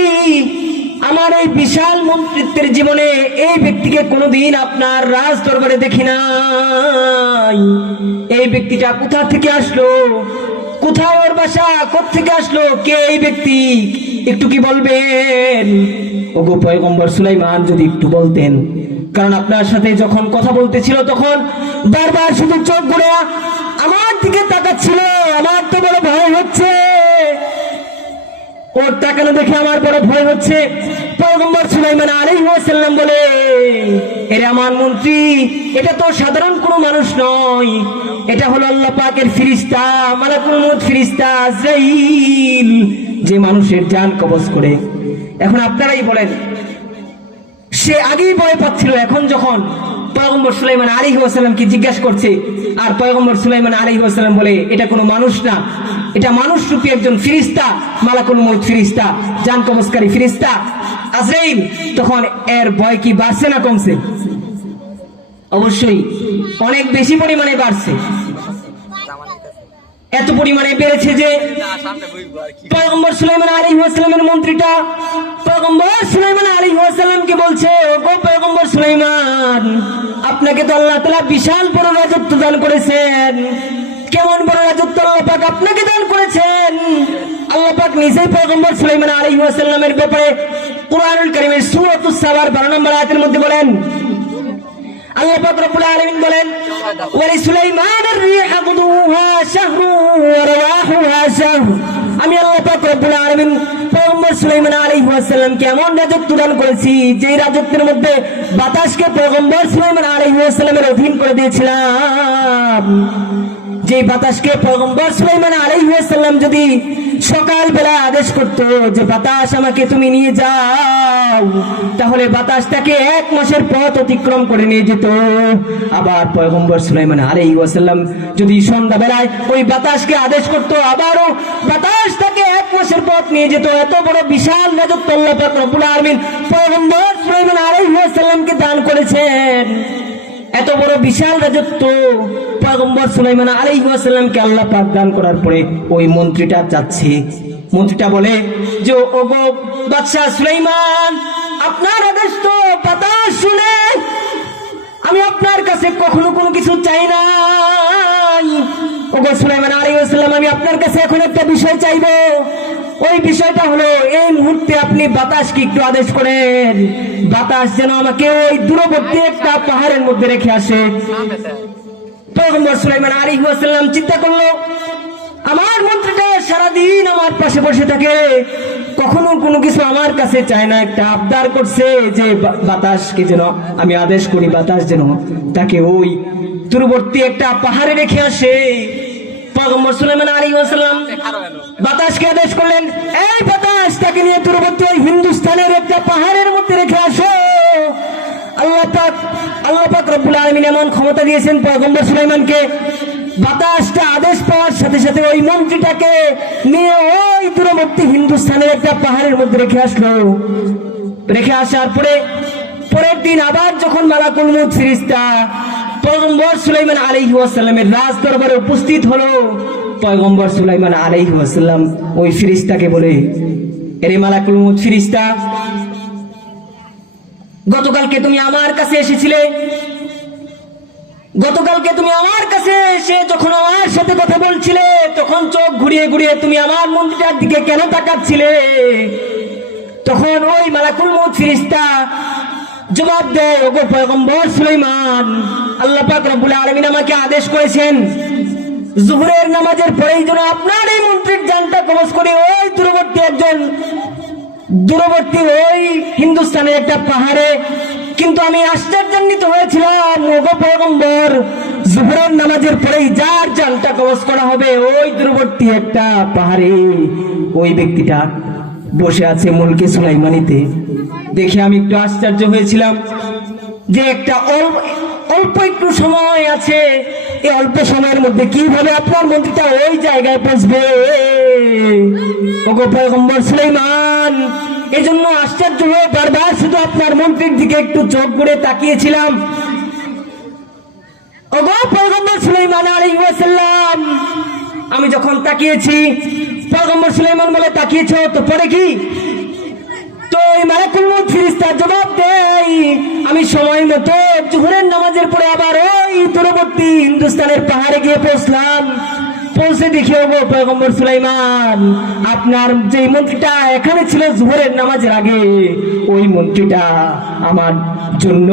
আমার এই বিশাল মন্ত্রিত্বের জীবনে এই ব্যক্তিকে কোনোদিন আপনার রাজ দরবারে দেখি নাই। এই ব্যক্তিটা কোথা থেকে আসলো, কোথায় ওর বাসা, কোত্থেকে আসলো, কে এই ব্যক্তি, একটু কি বলবেন? ওগো পয়গম্বর সুলাইমান, যদি একটু বলতেন, কারণ আপনার সাথে যখন কথা বলতেছিল তখন বারবার শুধু চোখ ঘুরে আমার দিকে তাকাচ্ছিল। আমার তো বড় ভয় হচ্ছে, ওর তাকানো দেখে আমার বড় ভয় হচ্ছে। পয়গম্বর সুলাইমান আলাইহিস সালাম বলে, এরা আমার মন্ত্রী, এটা তো সাধারণ কোনো মানুষ নয়, এটা হলো আল্লাহ পাকের ফেরেশতা, মালাকুল মউত ফেরেশতা আজরাইল, যে মানুষের জান কবজ করে। এখন আপনারাই বলেন, সে আগেই ভয় পাচ্ছিল, এখন যখন পয়গম্বর সুলাইমান আলাইহিস সালামকে জিজ্ঞাসা করছে, আর পয়গম্বর সুলাইমান আলাইহিস সালাম বলে, এটা কোনো মানুষ না, এটা মানুষ রূপী একজন ফেরেশতা, মালাকুল মউত ফেরেশতা, জান কবজকারী ফেরেশতা আজরাইল, তখন এর ভয় কি বাড়ছে না কমছে? অবশ্যই অনেক বেশি পরিমাণে বাড়ছে। এত পরিমাণে বেড়েছে যে পয়গম্বর সুলাইমান আলাইহিস সালামের মন্ত্রীটা পয়গম্বর সুলাইমান আলাইহিস সালামকে বলছে, ওগো পয়গম্বর সুলাইমান, আপনাকে তো আল্লাহ তাআলা বিশাল বড় রাজত্ব দান করেছেন। কেমন বড় রাজত্ব আল্লাহ পাক আপনাকে দান করেছেন? আল্লাহ পাক নিজেই পয়গম্বর সুলাইমান আলাইহিস সালামের ব্যাপারে কুরআনুল কারীমের সূরাতুস সাবার 12 নম্বর আয়াতের মধ্যে বলেন, আল্লাহ পাক রব্বুল আলামিন বলেন, ওয়ালি সুলাইমানার রিহা গুদুহা শাহরু ওয়া রাওয়াহুহা শাহর। আমি আল্লাহ পাক রব্বুল আলামিন পয়গম্বর সুলাইমান আলাইহিস সালামকে এমন রাজত্ব দান করেছি, যে রাজত্বের মধ্যে বাতাসকে পয়গম্বর সুলাইমান আলাইহিস সালামের অধীন করে দিয়েছিলাম। যে বাতাসকে পয়গম্বর সুলাইমান আলাইহিস সালাম যদি সকাল বেলা আদেশ করত যে বাতাস আমাকে তুমি নিয়ে যাও, তাহলে বাতাস তাকে 1 মাসের পথ অতিক্রম করে নিয়ে যেত। আবার পয়গম্বর সুলাইমান আলাইহিস সালাম যদি সন্ধ্যা বেলায় ওই বাতাসকে আদেশ করত, আবারও বাতাস তাকে 1 মাসের পথ নিয়ে যেত। এত বড় বিশাল রাজত্ব আল্লাহ পাক রব্বুল আলামিন পয়গম্বর সুলাইমান আলাইহিস সালামকে দান করেছেন। এত বড় বিশাল রাজত্ব পয়গম্বর সুলাইমান আলাইহিস সালামকে আল্লাহ পাক দান করার পরে ওই মন্ত্রীটা চাচ্ছে, মন্ত্রীটা বলে যে, ওগো বাদশা সুলাইমান, আপনার আদেশ তো বাতাস শুনে আমি আপনার কাছে কখনো কোনো কিছু চাই নাই। ওগো সুলাইমান আলাইহিস সালাম, আমি আপনার কাছে এখন একটা বিষয় চাইবো। ওই বিষয়টা হলো, এই মুহূর্তে আপনি বাতাসকে একটু আদেশ করেন, বাতাস যেন আমাকে ওই দূরবর্তী একটা পাহাড়ের মধ্যে রেখে আসে। পয়গম্বর সুলাইমান আলাইহিস সালাম চিন্তা করলো, আমার মন্ত্রীটা সারাদিন আমার পাশে বসে থাকে, কখনো কোনো কিছু আমার কাছে চায় না, একটা আবদার করছে যে বাতাসকে যেন আমি আদেশ করি, বাতাস যেন তাকে ওই দূরবর্তী একটা পাহাড়ে রেখে আসে। পয়গম্বর সুলাইমান আলাইহিস সালাম বাতাসকে আদেশ করলেন, এই বাতাস, তাকে নিয়ে দূরবর্তী ওই হিন্দুস্তানের একটা পাহাড়ের মধ্যে রেখে আসো। আল্লাহ পাক রব্বুল আলামিন এমন ক্ষমতা দিয়েছেন পয়গম্বর সুলাইমানকে, বাতাসটা আদেশ পাওয়ার সাথে সাথে ওই মন্ত্রীটাকে নিয়ে ওই দূরবর্তী হিন্দুস্তানের একটা পাহাড়ের মধ্যে রেখে আসলো। রেখে আসার পরের দিন আবার যখন মালাকুল মউত ফেরেশতা পয়গম্বর সুলাইমান আলাইহিস সালামের রাজ দরবারে উপস্থিত হলো, পয়গম্বর সুলাইমান আলাইহিস সালাম ওই ফেরেশতাকে বলে, এরে মালাকুল মউত ফেরেশতা, গতকালকে তুমি আমার কাছে এসেছিলে, গতকালকে তুমি আমার কাছে এসে যখন আমার সাথে কথা বলছিলে, তখন চোখ ঘুরিয়ে ঘুরিয়ে তুমি আমার মন্ত্রীটার দিকে কেন তাকাচ্ছিলে? তখন ওই মালাকুল মউত ফেরেশতা জবাব দেয়, ওগো পয়গম্বর সুলাইমান, আল্লাহ পাক রব্বুল আলামিন আমাকে আদেশ করেছেন যোহরের নামাজের পরেই যেন আপনার এই মন্ত্রীর জানটা কবজ করে ওই দূরবর্তী ওই হিন্দুস্তানের একটা পাহাড়ে। কিন্তু আমি আশ্চর্যান্বিত হয়েছিলাম, ওগো পয়গম্বর, যোহরের নামাজের পরেই যার জানটা কবজ করা হবে ওই দূরবর্তী একটা পাহাড়ে ওই ব্যক্তিটা বসে আছে মুলকে সুলাইমানিতে। দেখে আমি একটু আশ্চর্য হয়েছিলাম যে একটা অল্প একটু সময় আছে, এই অল্প সময়ের মধ্যে কিভাবে আপনার মন্ত্রীটা ওই জায়গায় পৌঁছবে? ওগো পয়গম্বর সুলাইমান, এজন্য আশ্চর্য হয়ে বারবার শুধু আপনার মন্ত্রীর দিকে একটু চোখ ঘুরে তাকিয়েছিলাম। ওগো পয়গম্বর সুলাইমান আলাইহিস সালাম, আমি যখন তাকিয়েছি, পয়গম্বর সুলাইমান বলে তাকিয়েছো তো পরে কি? তো এই মালাকুল মউত ফেরেশতা জবাব দেয়, আমি সময় মতো জোহরের নামাজের পরে আবার ওই দূরবর্তী হিন্দুস্তানের পাহাড়ে গিয়ে পৌঁছলাম। পৌঁছে দেখি ওগো পয়গম্বর সুলাইমান, আপনার যে মন্ত্রীটা এখানে ছিল জোহরের নামাজের আগে, ওই মন্ত্রীটা আমার জন্য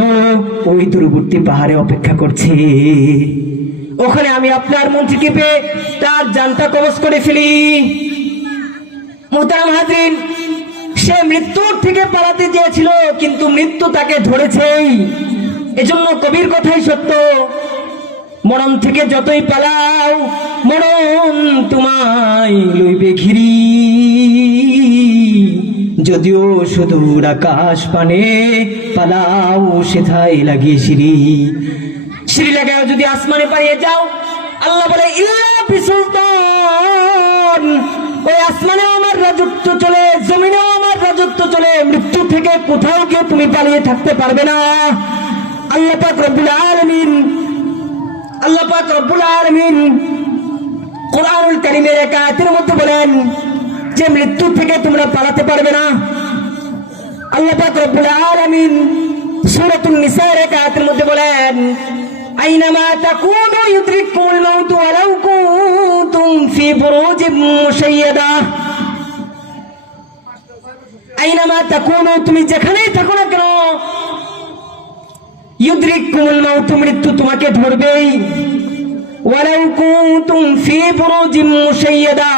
ওই দূরবর্তী পাহাড়ে অপেক্ষা করছে। ওখানে আমি আপনার মন্ত্রীকে পেয়ে তার জানটা কবজ করে ফেলি। মুহতারাম হাজরিন, সে মৃত্যুর থেকে পালাতে চেয়েছিল, কিন্তু মৃত্যু তাকে ধরেছেই। এজন্য কবির কথাই সত্য, মরণ থেকে যতই পালাও মরণ তোমায় লইবে ঘিরি। যদিও সুদূর আকাশ পানে পালাও সেথায় লাগিয়ে সিঁড়ি। সিঁড়ি লাগাও যদি আসমানে পাইয়ে যাও, আল্লাহ বলে ইল্লা বিসুলতান, ওই আসমানেও আমার রাজত্ব চলে, জমিনেও আমার রাজত্ব চলে, মৃত্যু থেকে কোথাও গিয়ে তুমি পালিয়ে থাকতে পারবে না। আল্লাহ পাক রব্বুল আলামিন, আল্লাহ পাক রব্বুল আলামিন কুরআনুল কারীমের এক আয়াতের মধ্যে বলেন যে মৃত্যু থেকে তোমরা পালাতে পারবে না। আল্লাহ পাক রব্বুল আলামিন সূরাতুন নিসার এক আয়াতের মধ্যে বলেন, আইনামা তাকুনু ইউদরিকুমুল মাউত ওয়ালাউ কুনতুম ফি বুরুজিম মুশাইয়াদা। আইনামা তাকুনু, তুমি যেখানেই থাকো না কেন, ইউদরিকুমুল মাউত, মৃত্যু তোমাকে ধরবেই। ওয়ালাউ কুনতুম ফি বুরুজিম মুশাইয়াদা,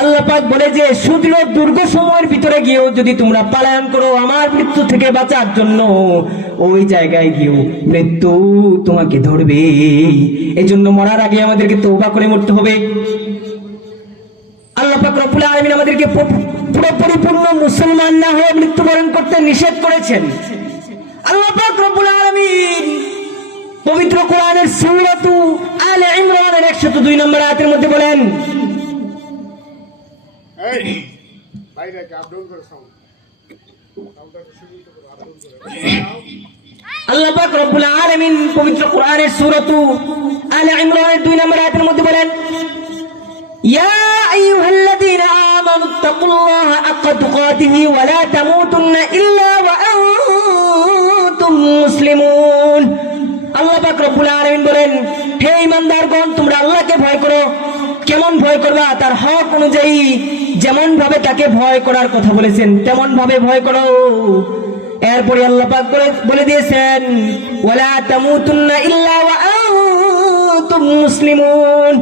আল্লাহ পাক বলে যে সুদৃঢ় দুর্গ সময়ের ভিতরে গিয়েও যদি তোমরা পলায়ন করো আমার মৃত্যু থেকে বাঁচার জন্য, ওই জায়গায় গিয়েও মৃত্যু তোমাকে ধরবে। এজন্য মরার আগে আমাদেরকে তওবা করে মরতে হবে। আল্লাহ পাক রব্বুল আলামিন আমাদেরকে পুরো পরিপূর্ণ মুসলমান না হয়ে মৃত্যুবরণ করতে নিষেধ করেছেন। আল্লাহ পাক রব্বুল আলামিন পবিত্র কোরআনের সূরা আলে ইমরানের 102 নম্বর আয়াতের মধ্যে বলেন, আল্লাহ পাক রব্বুল আলামিন পবিত্র কোরআনের সূরা আলে ইমরানের 2 নম্বর আয়াতের মধ্যে বলেন, ইয়া আইয়ুহাল্লাযীনা আমানুত্তাকুল্লাহা হাক্কা তুকাতিহি ওয়া লা তামুতুন্না ইল্লা ওয়া আনতুম মুসলিমুন। আল্লাহ পাক রব্বুল আলামিন বলেন, হে ঈমানদারগণ, তোমরা আল্লাহকে ভয় করো। কেমন ভয় করবা? তার হক অনুযায়ী যেমন ভাবে তাকে ভয় করার কথা বলেছেন তেমন ভাবে ভয় করো। এরপরে আল্লাহ পাক বলে দিয়েছেন, ওয়ালা তামুতুন্না ইল্লা ওয়া আনতুম মুসলিমুন,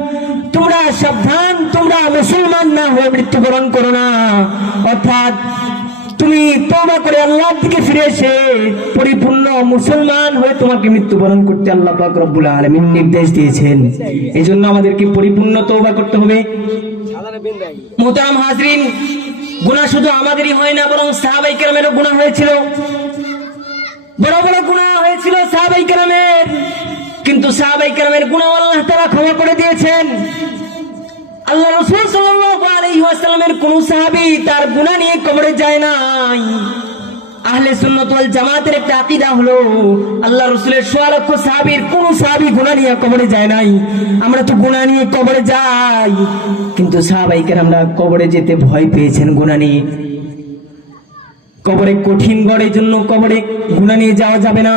তোমরা সাবধান, তোমরা মুসলমান না হয়ে মৃত্যুবরণ করো না। অর্থাৎ তুমি তওবা করে আল্লাহর দিকে ফিরে এসে পরিপূর্ণ মুসলমান হয়ে তোমাকে মৃত্যুবরণ করতে আল্লাহ পাক রব্বুল আলামিন নির্দেশ দিয়েছেন। এজন্য আমাদেরকে পরিপূর্ণ তওবা করতে হবে। মুহতারাম হাজরিন, গুনাহ শুধু আমাদেরই হয় না, বরং সাহাবায়ে কেরামেরও গুনাহ হয়েছিল, বড় বড় গুনাহ হয়েছিল সাহাবায়ে কেরামের, কিন্তু সাহাবায়ে কেরামের গুনাহ আল্লাহ তাআলা ক্ষমা করে দিয়েছেন। আল্লাহ রাসূল সাল্লাল্লাহু আলাইহি ওয়াসাল্লামের কোন সাহাবী তার গুনাহ নিয়ে কবরে যায় নাই। আহলে সুন্নাত ওয়াল জামাতের একটা আকীদা হলো আল্লাহ রাসূলের 100 লক্ষ সাহাবীর কোন সাহাবী গুনাহ নিয়ে কবরে যায় নাই। আমরা তো গুনাহ নিয়ে কবরে যাই, কিন্তু সাহাবায়ে কেরামরা কবরে যেতে ভয় পেয়েছেন গুনাহ নিয়ে। কবরে কঠিন গড়ের জন্য কবরে গুনাহ নিয়ে যাওয়া যাবে না।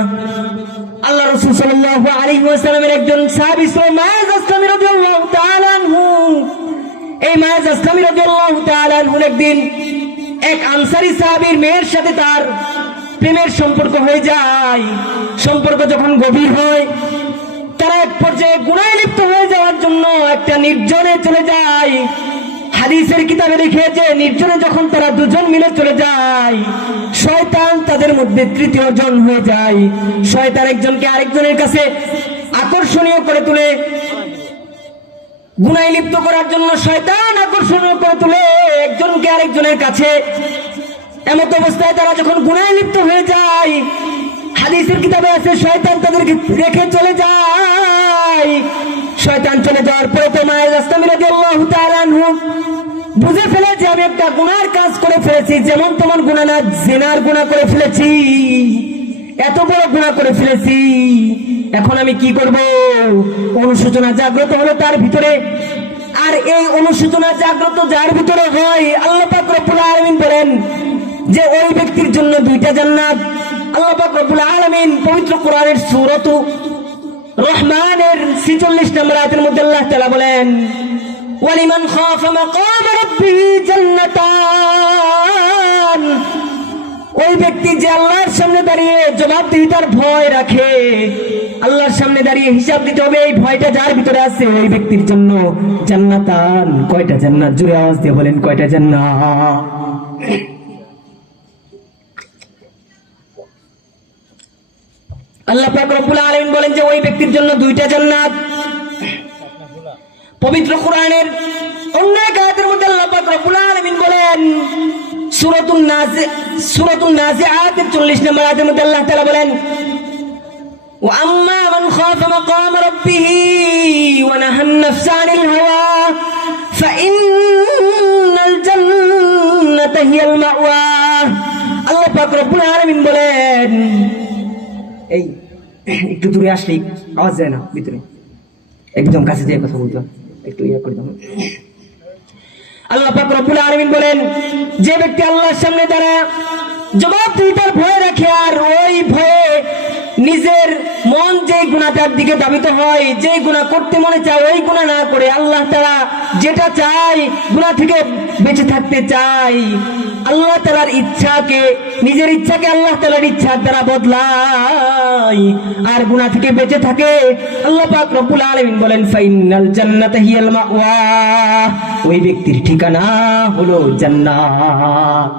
আল্লাহ রাসূল সাল্লাল্লাহু আলাইহি ওয়াসাল্লামের একজন সাহাবী ছিলেন মায়েজ আসলামী রাদিয়াল্লাহু তাআলা আনহু। এই মায়েজ আসলামী রাদিয়াল্লাহু তাআলা আনহু একদিন এক আনসারী সাহাবীর মেয়ের সাথে তার প্রেমের সম্পর্ক হয়ে যায়। সম্পর্ক যখন গভীর হয়, তারা এক পর্যায়ে গুনাহে লিপ্ত হয়ে যাওয়ার জন্য একটা নির্জনে চলে যায়। হাদিসের কিতাবে লিখেছে, নির্জনে যখন তারা দুজন মিলে চলে যায়, শয়তান তাদের মধ্যে তৃতীয় জন হয়ে যায়। শয়তান একজনকে আরেকজনের কাছে আকর্ষণীয় করে তোলে। গুনাহে লিপ্ত করার জন্য শয়তান আকর্ষণীয় করে তোলে একজনকে আরেকজনের কাছে। এমত অবস্থায় তারা যখন গুনাহে লিপ্ত হয়ে যায়, হাদিসের কিতাবে আছে শয়তান তাদেরকে রেখে চলে যায়। শয়তান চলে যাওয়ার পরে তো মায়ের আসলামী রাদিয়াল্লাহু তাআলা আনহু বুঝে ফেলে যে আমি একটা গুনার কাজ করে ফেলেছি, যেমন তেমন গুনাহ না, জিনার গুনাহ করে ফেলেছি, এত বড় গুনাহ করে ফেলেছি। এখন আমি কি করব? অনুশোচনা জাগ্রত হলো তার ভিতরে। আর এই অনুশোচনা জাগ্রত যার ভিতরে হয়, আল্লাহ পাক রব্বুল আলামিন বলেন যে ওই ব্যক্তির জন্য দুইটা জান্নাত। আল্লাহ পাক রব্বুল আলামিন পবিত্র কোরআনের সূরা রহমানের 46 নম্বর আয়াতের মধ্যে আল্লাহ তাআলা বলেন, ওয়ালিমান খাফা মাকাম রাব্বিহি জান্নাতান। ওই ব্যক্তি যে আল্লাহর সামনে দাঁড়িয়ে জবাবদিহিতার ভয় রাখে, আল্লাহর সামনে দাঁড়িয়ে হিসাব দিতে হবে, এই ভয়টা যার ভিতরে আছে ওই ব্যক্তির জন্য জান্নাতান। কয়টা জান্নাত? জোরে আওয়াজ দিয়ে বলেন, কয়টা জান্নাত? আল্লাহ পাক রব্বুল আলামিন বলেন যে ওই ব্যক্তির জন্য দুইটা জান্নাত। পবিত্র কোরআনের অন্য এক আয়াতের মধ্যে আল্লাহ পাক রব্বুল আলামিন বলেন, সূরাতুন নাজিআতের 40 নম্বর আয়াতের মধ্যে আল্লাহ তাআলা বলেন, ওয়া আম্মা মান খাফা মাকাম রাব্বিহি ওয়া নাহান নাফসা আনিল হাওয়া ফাইন্নাল জান্নাতা হিয়াল মাওয়া। আল্লাহ পাক রব্বুল আলামিন বলেন, এই একটু দূরে আসলেই আওয়াজ যায় না, ভিতরে একদম কাছে যেয়ে কথা বলতে একটু ইয়া করে দাও। আল্লাহ পাক রব্বুল আলামিন বলেন, যে ব্যক্তি আল্লাহর সামনে দাঁড়ায় জবাবদিহিতার ভয় রাখে, আর ওই ভয়ে নিজের মন যেই গুনাহটার দিকে ধাবিত হয়, যেই গুনাহ করতে মনে চায় ওই গুনাহ না করে আল্লাহ তাআলা যেটা চায়, গুনাহ থেকে বেঁচে থাকতে চায়, আল্লাহ তাআলার ইচ্ছাকে, নিজের ইচ্ছাকে আল্লাহ তাআলার ইচ্ছার দ্বারা বদলায় আর গুনাহ থেকে বেঁচে থাকে, আল্লাহ পাক রব্বুল আলামিন বলেন, ফাইনাল জান্নাতা হিয়াল মাওয়া। ওই ব্যক্তির ঠিকানা হলো জান্নাত।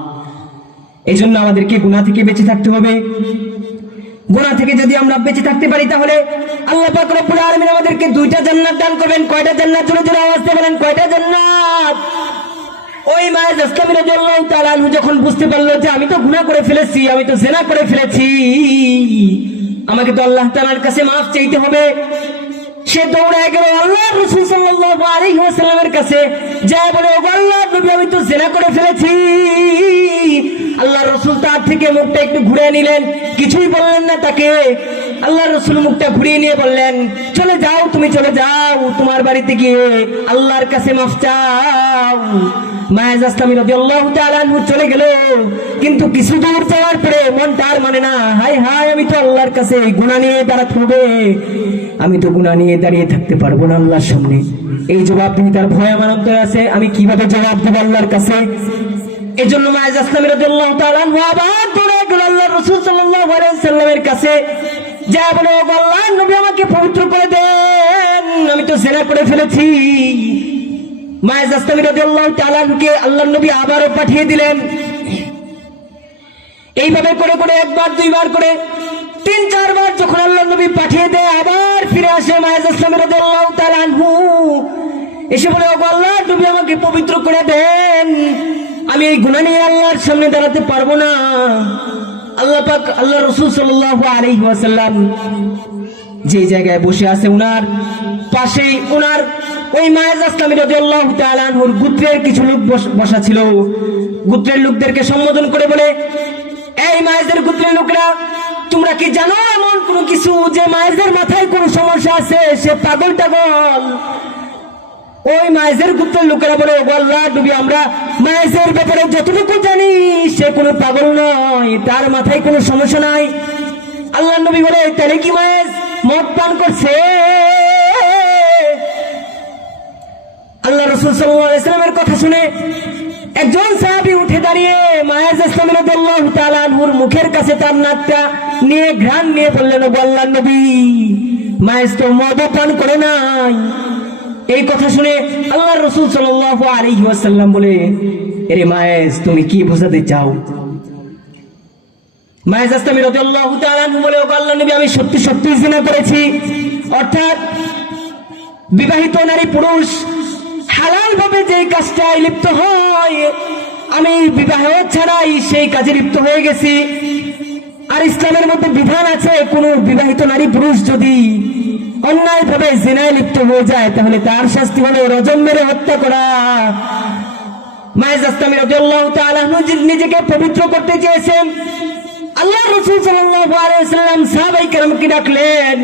এই জন্য আমাদেরকে গুনাহ থেকে বেঁচে থাকতে হবে। গুনাহ থেকে যদি আমরা বেঁচে থাকতে পারি তাহলে আল্লাহ পাক রব্বুল আলামিন আমাদেরকে দুইটা জান্নাত দান করবেন। কয়টা জান্নাত? জোরে জোরে আওয়াজ দিয়ে বলেন, কয়টা জান্নাত? ওই মায়ের ইসলামী রাদিয়াল্লাহু তাআলা আনহু যখন বুঝতে পারলো যে আমি তো গুনাহ করে ফেলেছি, আমি তো জিনা করে ফেলেছি, আমাকে তো আল্লাহ তাআলার কাছে মাফ চাইতে হবে, সে দৌড়ায় গেল আল্লাহর রাসূল সাল্লাল্লাহু আলাইহি ওয়াসাল্লামের কাছে, যা বলে, ও আল্লাহর নবী, আমি তো জিনা করে ফেলেছি। আল্লাহর রাসূল তার থেকে মুখটা একটু ঘুরিয়ে নিলেন, কিছুই বললেন না তাকে। আল্লাহর রাসূল মুখটা ঘুরিয়ে নিয়ে বললেন, চলে যাও, তুমি চলে যাও, তোমার বাড়িতে গিয়ে আল্লাহর কাছে মাফ চাও। মায়ের ইসলামী রাদিয়াল্লাহু তাআলা আনহু চলে গেল, কিন্তু কিছু দূর যাওয়ার পরে মনটা আর মানে না, হায় হায়, আমি তো আল্লাহর কাছে গুনাহ নিয়ে দাঁড়াতে হবে, আমি তো গুনাহ নিয়ে দাঁড়িয়ে থাকতে পারবো না আল্লাহর সামনে। এই জবাবদিহিতার ভয় আমার অন্তরে আছে, আমি কিভাবে জবাব দেব আল্লাহর কাছে? এই জন্য মায়ের ইসলামী রাদিয়াল্লাহু তাআলা আনহু আবার দৌড়ে গেল আল্লাহর রাসূল সাল্লাল্লাহু আলাইহি ওয়াসাল্লামের কাছে, যা বলে, ও আল্লাহর নবী, আমাকে পবিত্র করে দেন, আমি তো জিনা করে ফেলেছি। মায়ের ইসলামী রাদিয়াল্লাহু তাআলা আনহুকে আল্লাহর নবী আবারও পাঠিয়ে দিলেন। এইভাবে করে করে একবার, দুইবার করে 3-4 বার যখন আল্লাহর নবী পাঠিয়ে দেয়, আবার ফিরে আসে মায়ের ইসলামী রাদিয়াল্লাহু তাআলা আনহু, এসে বলে, ও আল্লাহর নবী, আমাকে পবিত্র করে দেন, আমি এই গুনাহ নিয়ে আল্লাহর সামনে দাঁড়াতে পারবো না। আল্লাহ পাক, আল্লাহ রাসূল সাল্লাল্লাহু আলাইহি ওয়াসাল্লাম যে জায়গায় বসে আছে, উনার পাশেই উনার ওই মায়ের ইসলামী রাদিয়াল্লাহু তাআলা আনহুর গোত্রের কিছু লোক বসা ছিল। গোত্রের লোকদেরকে সম্বোধন করে বলে, এই মায়ের গোত্রের লোকরা, তোমরা কি জানো এমন কোনো কিছু যে মায়ের মাথায় কোনো সমস্যা আছে, সে পাগল টাগল? ওই মায়ের গোত্রের লোকেরা বলে, আল্লাহর নবী, আমরা মায়ের ব্যাপারে যতটুকু জানি, সে কোনো পাগল নয়, তার মাথায় কোনো সমস্যা নাই। আল্লাহর নবী বলে, তাহলে কি মায়ের মদ পান করছে? আল্লাহ রাসূল সাল্লাল্লাহু আলাইহি ওয়াসাল্লামের কথা শুনে একজন সাহাবী উঠে দাঁড়িয়ে মায়ের ইসলামী রাদিয়াল্লাহু তাআলা আনহুর মুখের কাছে তার নাকটা নিয়ে ঘ্রাণ নিয়ে বললেন, ও আল্লাহর নবী, মায়ের তো মদ পান করে নাই। এই কথা শুনে আল্লাহর রাসূল সাল্লাল্লাহু আলাইহি ওয়াসাল্লাম বলে, আরে মায়ের, তুমি কি বোঝাতে চাও? মায়ের ইসলামী রাদিয়াল্লাহু তাআলা আনহু বলে, ও আল্লাহর নবী, আমি সত্যি সত্যি জিনা করেছি, অর্থাৎ বিবাহিত নারী পুরুষ হালাল ভাবে যে কাজটায় লিপ্ত হয়, আমি বিবাহ ছাড়াই সেই কাজে লিপ্ত হয়ে গেছি। আর ইসলামের মধ্যে বিধান আছে, কোন বিবাহিত নারী পুরুষ যদি অন্যায় ভাবে জিনায় লিপ্ত হয়ে যায়, তাহলে তার শাস্তি হলো রজম মেরে হত্যা করা। মায়ের ইসলামী রাদিয়াল্লাহু তাআলা আনহু নিজেকে পবিত্র করতে চেয়েছেন। আল্লাহর রাসূল সাল্লাল্লাহু আলাইহি ওয়াসাল্লাম সাহাবায়ে কেরামকে ডাকলেন,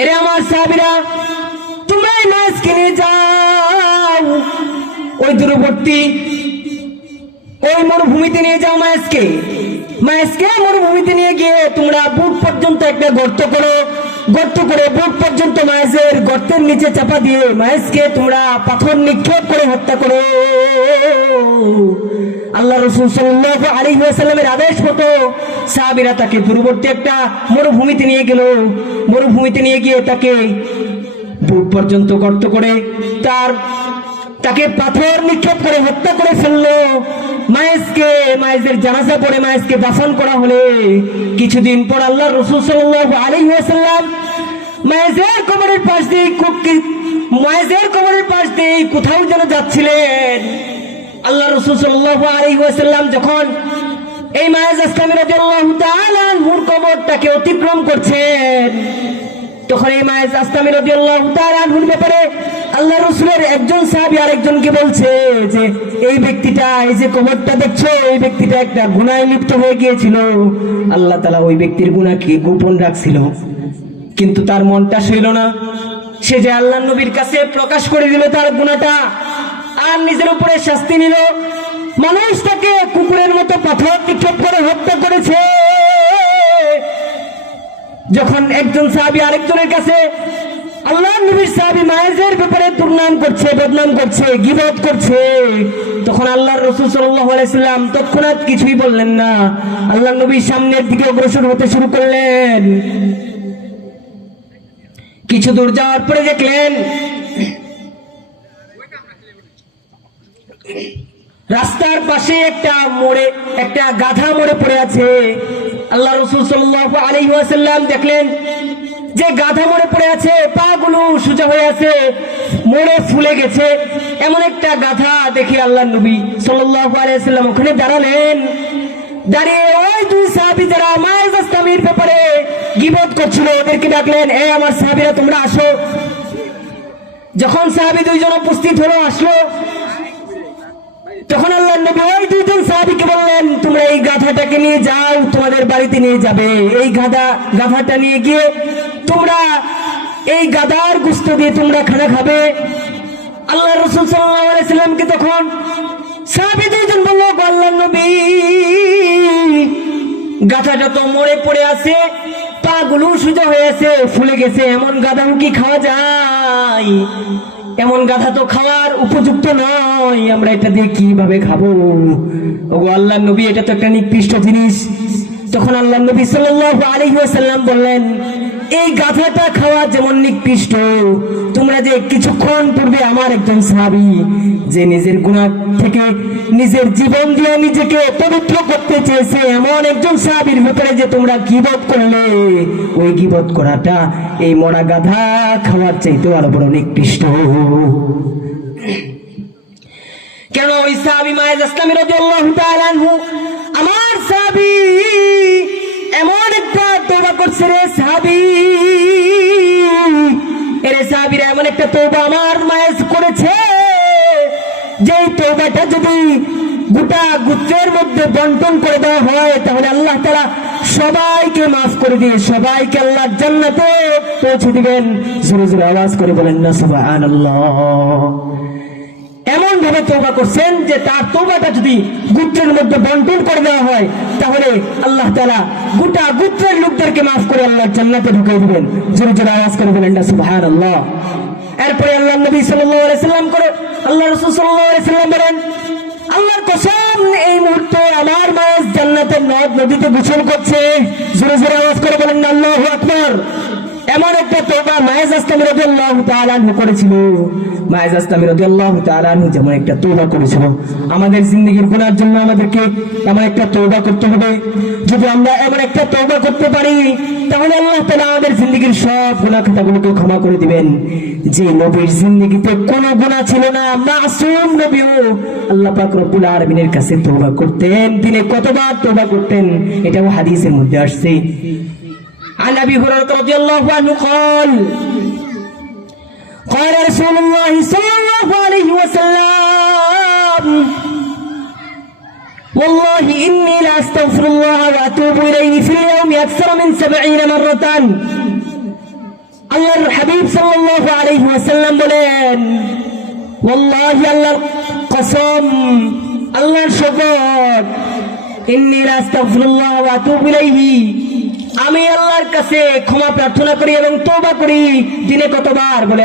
এরে আমার সাহাবীরা, তোমরা এই মাছকে নিয়ে যাও ওই দূরবর্তী ওই মরুভূমিতে নিয়ে যাও। মাছকে মরুভূমিতে নিয়ে গিয়ে তোমরা বুট পর্যন্ত একটা গর্ত করো, গর্ত করে বুট পর্যন্ত মাছের গর্তের নিচে চাপা দিয়ে মাছকে তোমরা পাথর নিক্ষেপ করে হত্যা করো। আল্লাহ রাসূল সাল্লাল্লাহু আলাইহি ওয়াসাল্লামের আদেশ মতো সাহাবীরা তাকে দূরবর্তী একটা মরুভূমিতে নিয়ে গেল। মরুভূমিতে নিয়ে গিয়ে তাকে বুট পর্যন্ত গর্ত করে তাকে পাথর নিক্ষেপ করে হত্যা করে ফেললো। মায়ের জানাজা পড়ে মায়েরকে দাফন করা হলে কিছুদিন পর আল্লাহ রাসূল সাল্লাল্লাহু আলাইহি ওয়াসাল্লাম মায়ের কবরের পাশ দিয়ে কোথাও যেন যাচ্ছিলেন। আল্লাহ রাসূল সাল্লাল্লাহু আলাইহি ওয়াসাল্লাম যখন এই মায়েজ আসলামী রাদিয়াল্লাহু তাআলা আনহুর কবরটাকে অতিক্রম করছেন, তখন এই মায়েজ আসলামী রাদিয়াল্লাহু তাআলা আনহুর ব্যাপারে আল্লাহ রাসূলের একজন সাহাবী আরেকজনকে বলছে যে এই ব্যক্তিটা, এই যে কবরটা দেখছো, এই ব্যক্তিটা একটা গুনাহে লিপ্ত হয়ে গিয়েছিল। আল্লাহ তাআলা ওই ব্যক্তির গুনাহকে গোপন রাখছিল, কিন্তু তার মনটা সইল না। সে যে আল্লাহর নবীর কাছে প্রকাশ করে দিল তার গুনাহটা, আর নিজের উপরে শাস্তি নিল। মানুষ তাকে কুকুরের মতো পাথর নিক্ষেপ করে হত্যা করেছে। যখন একজন সাহাবী আরেকজনের কাছে আল্লাহর নবীর সাহাবী মায়ের ব্যাপারে দুর্নাম করছে, বদনাম করছে, গীবত করছে, তখন আল্লাহর রাসূল সাল্লাল্লাহু আলাইহি ওয়াসাল্লাম তৎক্ষণাৎ কিছুই বললেন না। আল্লাহর নবীর সামনের দিকে অগ্রসর হতে শুরু করলেন। কিছু দূর যাওয়ার পরে দেখলেন রাস্তার পাশে একটা গাধা মরে পড়ে আছে। আল্লাহ রাসূল সাল্লাল্লাহু আলাইহি ওয়াসাল্লাম দেখলেন যে গাধা মরে পড়ে আছে, পা গুলো সোজা হয়ে আছে, মরে ফুলে গেছে। এমন একটা গাধা দেখি আল্লাহর নবী সাল্লাল্লাহু আলাইহি ওয়াসাল্লাম ওখানে দাঁড়ালেন। দাঁড়িয়ে ওই দুই সাহাবী যারা মায়েজ আসলামীর ব্যাপারে গীবত করছিল ওদেরকে ডাকলেন, এ আমার সাহাবীরা তোমরা আসো। যখন সাহাবী দুইজন উপস্থিত হলো, আসলো, তখন আল্লাহর নবী ওই দুইজন সাহাবীকে বললেন, তোমরা এই গাধাটাকে নিয়ে যাও, তোমাদের বাড়িতে নিয়ে যাবে। এই গাধাটা নিয়ে গিয়ে তোমরা এই গাধার গোশত দিয়ে তোমরা খানা খাবে। আল্লাহ রাসূল সাল্লাল্লাহু আলাইহি ওয়াসাল্লামকে তখন সাহাবী দুইজন বলল, আল্লাহর নবী, গাধাটা তো মরে পড়ে আছে, পা গুলো সোজা হয়ে আছে, ফুলে গেছে, এমন গাধা কি খাওয়া যায়? এমন গাধা তো খাওয়ার উপযুক্ত নয়, আমরা এটা দিয়ে কিভাবে খাবো? ওগো আল্লাহর নবী, এটা তো একটা নিকৃষ্ট জিনিস। তখন আল্লাহর নবী সাল্লাল্লাহু আলাইহি ওয়াসাল্লাম বললেন, এই গাধাটা খাওয়া যেমন নিকৃষ্ট, তোমরা যে কিছুক্ষণ পূর্বে আমার একজন সাহাবী যে নিজের গুনাহ থেকে নিজের জীবন দিয়ে নিজেকে পবিত্র করতে চেয়েছে, এমন একজন সাহাবীর ব্যাপারে যে তোমরা গীবত করলে, ওই গীবত করাটা এই মরা গাধা খাওয়ার চাইতে আরো বড় নিকৃষ্ট। কেন ওই সাহাবী মায়েজ আসলামী রাদিয়াল্লাহু তাআলা আনহু, আমার সাহাবী এমন একটা তওবা করছে রে সাহাবী, এর সাহাবীরা এমন একটা তওবা আমার মায়েজ করেছে, যে তওবাটা যদি গোটা গোত্রের মধ্যে বন্টন করে দেওয়া হয়, তাহলে আল্লাহ তাআলা সবাইকে মাফ করে দিয়ে সবাইকে আল্লাহর জান্নাতে পৌঁছে দিবেন। জোরে জোরে আওয়াজ করে বলেন না সুবহানাল্লাহ। এমন ভাবে তওবা করছেন যে তার তওবাটা যদি গোত্রের মধ্যে বন্টন করে দেওয়া হয়, তাহলে আল্লাহ তাআলা গোটা গোত্রের লোকদেরকে মাফ করে আল্লাহর জান্নাতে ঢুকিয়ে দিবেন। জোরে জোরে আওয়াজ করে বলেন না সুবহানাল্লাহ। এরপরে আল্লাহর নবী সাল্লাল্লাহু আলাইহি ওয়াসাল্লাম করে আল্লাহ রাসূল সাল্লাল্লাহু আলাইহি ওয়াসাল্লাম বলেন, আল্লাহর কসম, এই মুহূর্তে আমার মায়ের জান্নাতের নদ নদীতে গোসল করছে। জোরে জোরে আওয়াজ করে বলেন না আল্লাহু আকবার। এমন একটা তওবা মায়েজ আসলামী রাদিয়াল্লাহু তাআলা আনহু করেছিল। মায়েজ আসলামী রাদিয়াল্লাহু তাআলা আনহু যেমন একটা তওবা করেছিল, আমাদের জিন্দেগির গুনাহের জন্য আমাদেরকে এমন একটা তওবা করতে হবে। যদি আমরা এমন একটা তওবা করতে পারি, তাহলে আল্লাহ তাআলা আমাদের জিন্দেগির সব গুনাহ খাতাগুলোকে ক্ষমা করে দিবেন। যে নবীর জিন্দেগিতে কোনো গুনাহ ছিল না, মাসুম নবীও আল্লাহ পাক রব্বুল আলামিনের কাছে তওবা করতেন। দিনে কতবার তওবা করতেন, এটাও হাদিসের মধ্যে আসছে। عن أبي هريرة رضي الله عنه قال رسول الله صلى الله عليه وسلم والله إني لأستغفر الله وأتوب إليه في اليوم أكثر من 70 مرة আল্লাহর হাবিব সাল্লাল্লাহু আলাইহি ওয়াসাল্লাম বলেন, ওয়াল্লাহি আল্লাহর কসম, আল্লাহর শপথ, ইন্নী লা আস্তাগফিরুল্লাহ ওয়া আতুবু ইলাইহি, আমি আল্লাহর কাছে ক্ষমা প্রার্থনা করি এবং তওবা করি দিনে কতবার? বলে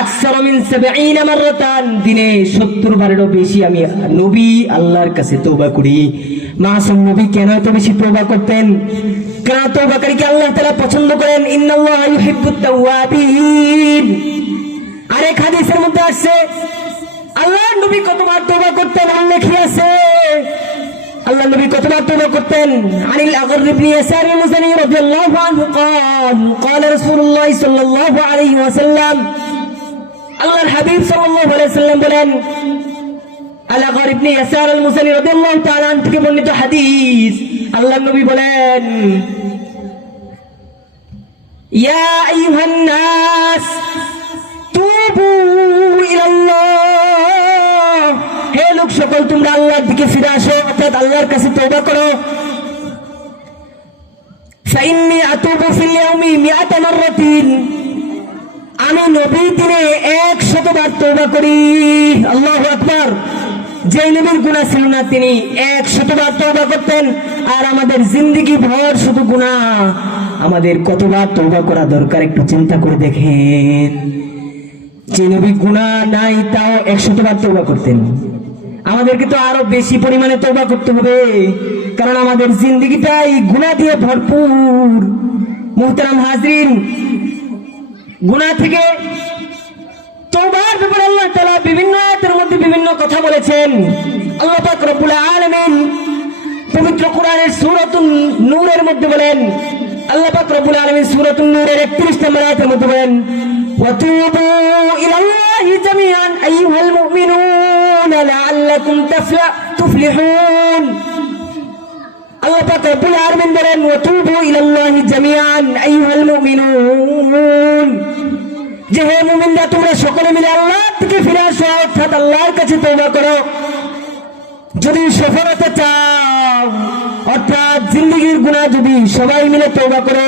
আকসার মিন 70 মাররাতান, দিনে 70 বারেরও বেশি আমি নবী আল্লাহর কাছে তওবা করি। মাসুম নবী কেন এত বেশি তওবা করতেন? কেন তওবাকারীকে আল্লাহ তাআলা পছন্দ করেন? ইন্নাল্লাহা ইউহিব্বুত তাওয়াবিন। আরেক হাদিসের মধ্যে আসছে আল্লাহর নবী কতবার তওবা করতেন উল্লেখ আছে। আল্লাহ নবী কতবার তওবা করতেন? আনিল আগর ইবনে ইয়াসার আল-মুজানি রাদিয়াল্লাহু আনহু قال قال رسول الله সাল্লাল্লাহু আলাইহি ওয়াসাল্লাম, আল্লাহর হাবিব সাল্লাল্লাহু আলাইহি ওয়াসাল্লাম বলেন, আল আগর ইবনে ইয়াসার আল-মুজানি রাদিয়াল্লাহু তাআলা আনহু থেকে বর্ণিত হাদিস, আল্লাহর নবী বলেন, ইয়া আইয়ুহান নাস তুবু ইলাল্লাহ, হে লোক সকল তোমরা আল্লাহর দিকে ফিরে আসো, অর্থাৎ আল্লাহর কাছে তওবা করো। ফাইন্নী আতুবু ফিল ইয়াউমি 100 মাররাতিন, আমি নবী দিনে 100 বার তওবা করি। আল্লাহু আকবার। যে নবীর গুনাহ ছিল না তিনি 100 বার তওবা করতেন, আর আমাদের জিন্দেগি ভর শুধু গুনাহ। আমাদের কতবার তওবা করা দরকার একটু চিন্তা করে দেখেন। যে নবী গুনাহ নাই তাও 100 বার তওবা করতেন, আমাদেরকে তো আরো বেশি পরিমাণে তওবা করতে হবে, কারণ আমাদের জিন্দেগিটাই গুনাহ দিয়ে ভরপুর। মুহতারাম হাজরিন, গুনাহ থেকে তওবার ব্যাপারে আল্লাহ তাআলা বিভিন্ন আয়াতের মধ্যে বিভিন্ন কথা বলেছেন। আল্লাহ পাক রব্বুল আলামিন পবিত্র কোরআনের সূরাতুন নূরের মধ্যে বলেন, আল্লাহ পাক রব্বুল আলামিন সূরাতুন নূরের 31 নম্বর আয়াতের মধ্যে বলেন, ওয়াতুবু ইলাল্লাহি জামিআন আইয়ুহাল মুমিনুনা লাআল্লাকুম তুফলিহুন। আল্লাহ পাক রব্বুল আলামিন বলেন, ওয়াতুবু ইলাল্লাহি জামিআন আইয়ুহাল মুমিনুন, যে হে মুমিনরা তোমরা সকলে মিলে আল্লাহর দিকে ফিরে আসো, অর্থাৎ আল্লাহর কাছে তওবা করো। যদি সফলতা চাও, অর্থাৎ জিন্দেগির গুনাহ যদি সবাই মিলে তওবা করে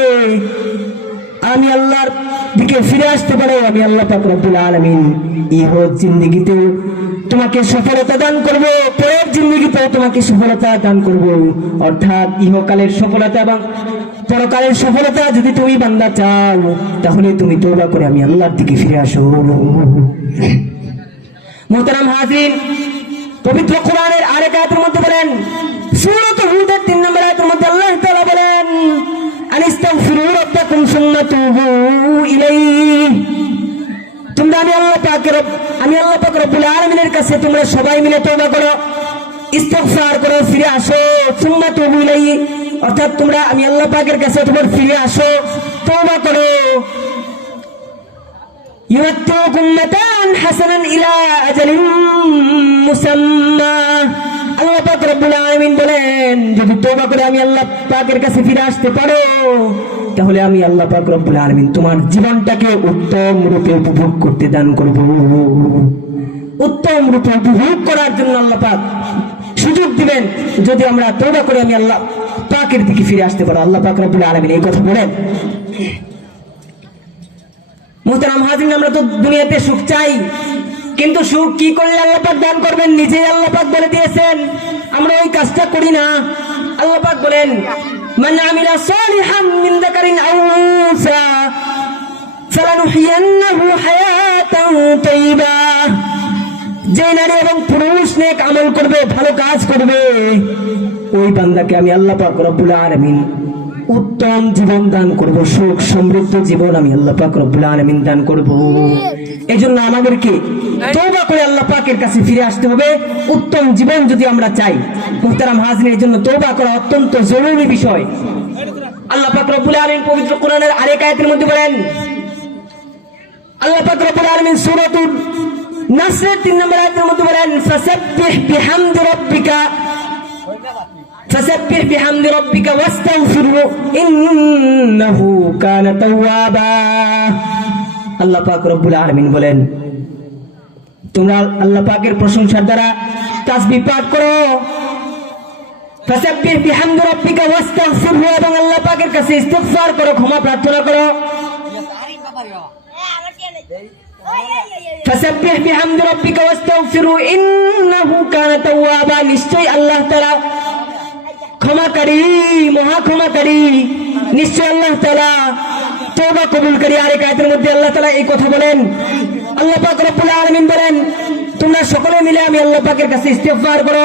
আমি আল্লাহর দিকে ফিরে আসতে পারো, আমি আল্লাহ পাক রব্বুল আলামিন ইহ জিন্দেগিতে তোমাকে সফলতা দান করব, পরের জিন্দেগিতেও তোমাকে সফলতা দান করব। অর্থাৎ ইহকালের সফলতা এবং পরকালের সফলতা যদি তুমি বান্দা চাও, তাহলে তুমি তওবা করে আমি আল্লাহর দিকে ফিরে আসো। মুহতারাম হাজিরিন, পবিত্র কোরআনের আরেক আয়াতের মধ্যে বলেন, সূরাত হুদের 3 নম্বর আয়াতের মধ্যে আল্লাহ তাআলা বলেন, আনিস্তাগফিরু রাব্বাকুম সুম্মা তুবু ইলাইহি, তোমরা আমি আল্লাহ পাক রব্বুল আলামিনের কাছে তোমরা সবাই মিলে তওবা করো, ইস্তিগফার করো, ফিরে আসো। সুম্মা তুবু ইলাইহি, অর্থাৎ তোমরা আমি আল্লাহ পাকের কাছে তোমরা ফিরে আসো, তওবা করো। ইউআতিকুম মাতান হাসানান ইলা আজালিন মুসাম্মা, আল্লাহ পাক রব্বুল আলামিন বলেন, যদি তওবা করে আমি আল্লাহ পাকের কাছে ফিরে আসতে পারো, তাহলে আমি আল্লাহ পাক রব্বুল আলামিন তোমার জীবনটাকে উত্তম রূপে উপভোগ করতে দান করব। উত্তম রূপে উপভোগ করার জন্য আল্লাহ পাক সুযোগ দিবেন, যদি আমরা তওবা করে আমি আল্লাহ পাকের দিকে ফিরে আসতে পারো। আল্লাহ পাক রব্বুল আলামিন এই কথা বলেন। মুহতারাম হাজিরিন, আমরা তো দুনিয়াতে সুখ চাই, কিন্তু সুখ কি করলে আল্লাহ পাক দান করবেন নিজেই আল্লাহ পাক বলে দিয়েছেন, আমরা ওই কাজটা করি না। আল্লাহ পাক বলেন, মান আমিলা সালিহান মিন যাকারিন আও উনসা ফালানুহইয়ান্নাহু হায়াতান তাইয়্যিবা, যে নারী এবং পুরুষ নেক আমল করবে, ভালো কাজ করবে, ওই বান্দাকে আমি আল্লাহ পাক রব্বুল আলামিন উত্তম জীবন দান করব, সুখ সমৃদ্ধ জীবন আমি আল্লাহ পাক রব্বুল আলামিন দান করব। এজন্য আমাদেরকে তওবা করে আল্লাহ পাকের কাছে ফিরে আসতে হবে, উত্তম জীবন যদি আমরা চাই। মুহতারাম হাজিরিন, এর জন্য তওবা করা অত্যন্ত জরুরি বিষয়। আল্লাহ পাক রব্বুল আলামিন পবিত্র কোরআনের আরেক আয়াতের মধ্যে বলেন, আল্লাহ পাক রব্বুল আলামিন সূরাতুন নাসরের 3 নম্বর আয়াতের মধ্যে বলেন, ফাসাব্বিহ বিহামদি রাব্বিকা ওয়াস্তাগফিরহু ইন্নাহু কানা তাওয়াবা। আল্লাহ পাক রব্বুল আলামিন বলেন, তোমরা আল্লাহ পাকের প্রশংসার দ্বারা তাসবিহ পাঠ করো, ফাসাব্বিহ বিহামদি রাব্বিকা ওয়াস্তাগফিরহু, এবং আল্লাহ পাকের কাছে ইস্তিগফার করো, ক্ষমা প্রার্থনা করো। ফাসাব্বিহ বিহামদি রাব্বিকা ওয়াস্তাগফিরু ইন্নাহু কানা তাওয়াবা। নিশ্চয়ই আল্লাহ তাআলা ক্ষমাকারী, মহা ক্ষমাকারী। নিশ্চয় আল্লাহ তাআলা তওবা কবুলকারী। আরেক আয়াতের মধ্যে আল্লাহ তাআলা এই কথা বলেন। আল্লাহ পাক রব্বুল আলামিন বলেন, তোমরা সকলে মিলে আমি আল্লাহ পাকের কাছে ইস্তিগফার করো।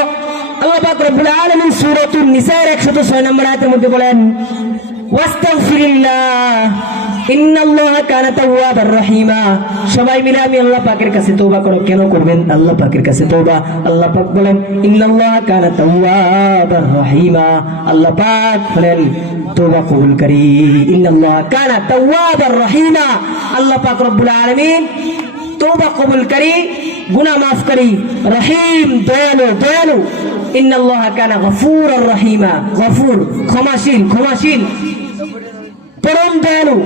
আল্লাহ পাক রব্বুল আলামিন সূরাতুন নিসার 106 নম্বর আয়াতের মধ্যে বলেন, ওয়াস্তাগফিরিল্লাহ ইন্নাল্লাহা কানা তাওয়াবার রহিমা। সবাই মিলে আমি আল্লাহ পাকের কাছে তওবা করো। কেন করবেন? আল্লাহ পাকের কাছে তওবা। আল্লাহ পাক বলেন, ইন্নাল্লাহা কানা তাওয়াবার রহিমা। আল্লাহ পাক বলেন তওবা কবুলকারী। ইন্নাল্লাহা কানা তাওয়াবার রহিমা। আল্লাহ পাক রব্বুল আলামিন তওবা কবুলকারী, গুনাহ মাফকারী, রহিম, দয়ালু, দয়ালু। ইন্নাল্লাহা কানা গফুরুর রহিমা। গফুর, ক্ষমাশীল, ক্ষমাশীল, পরম দয়ালু।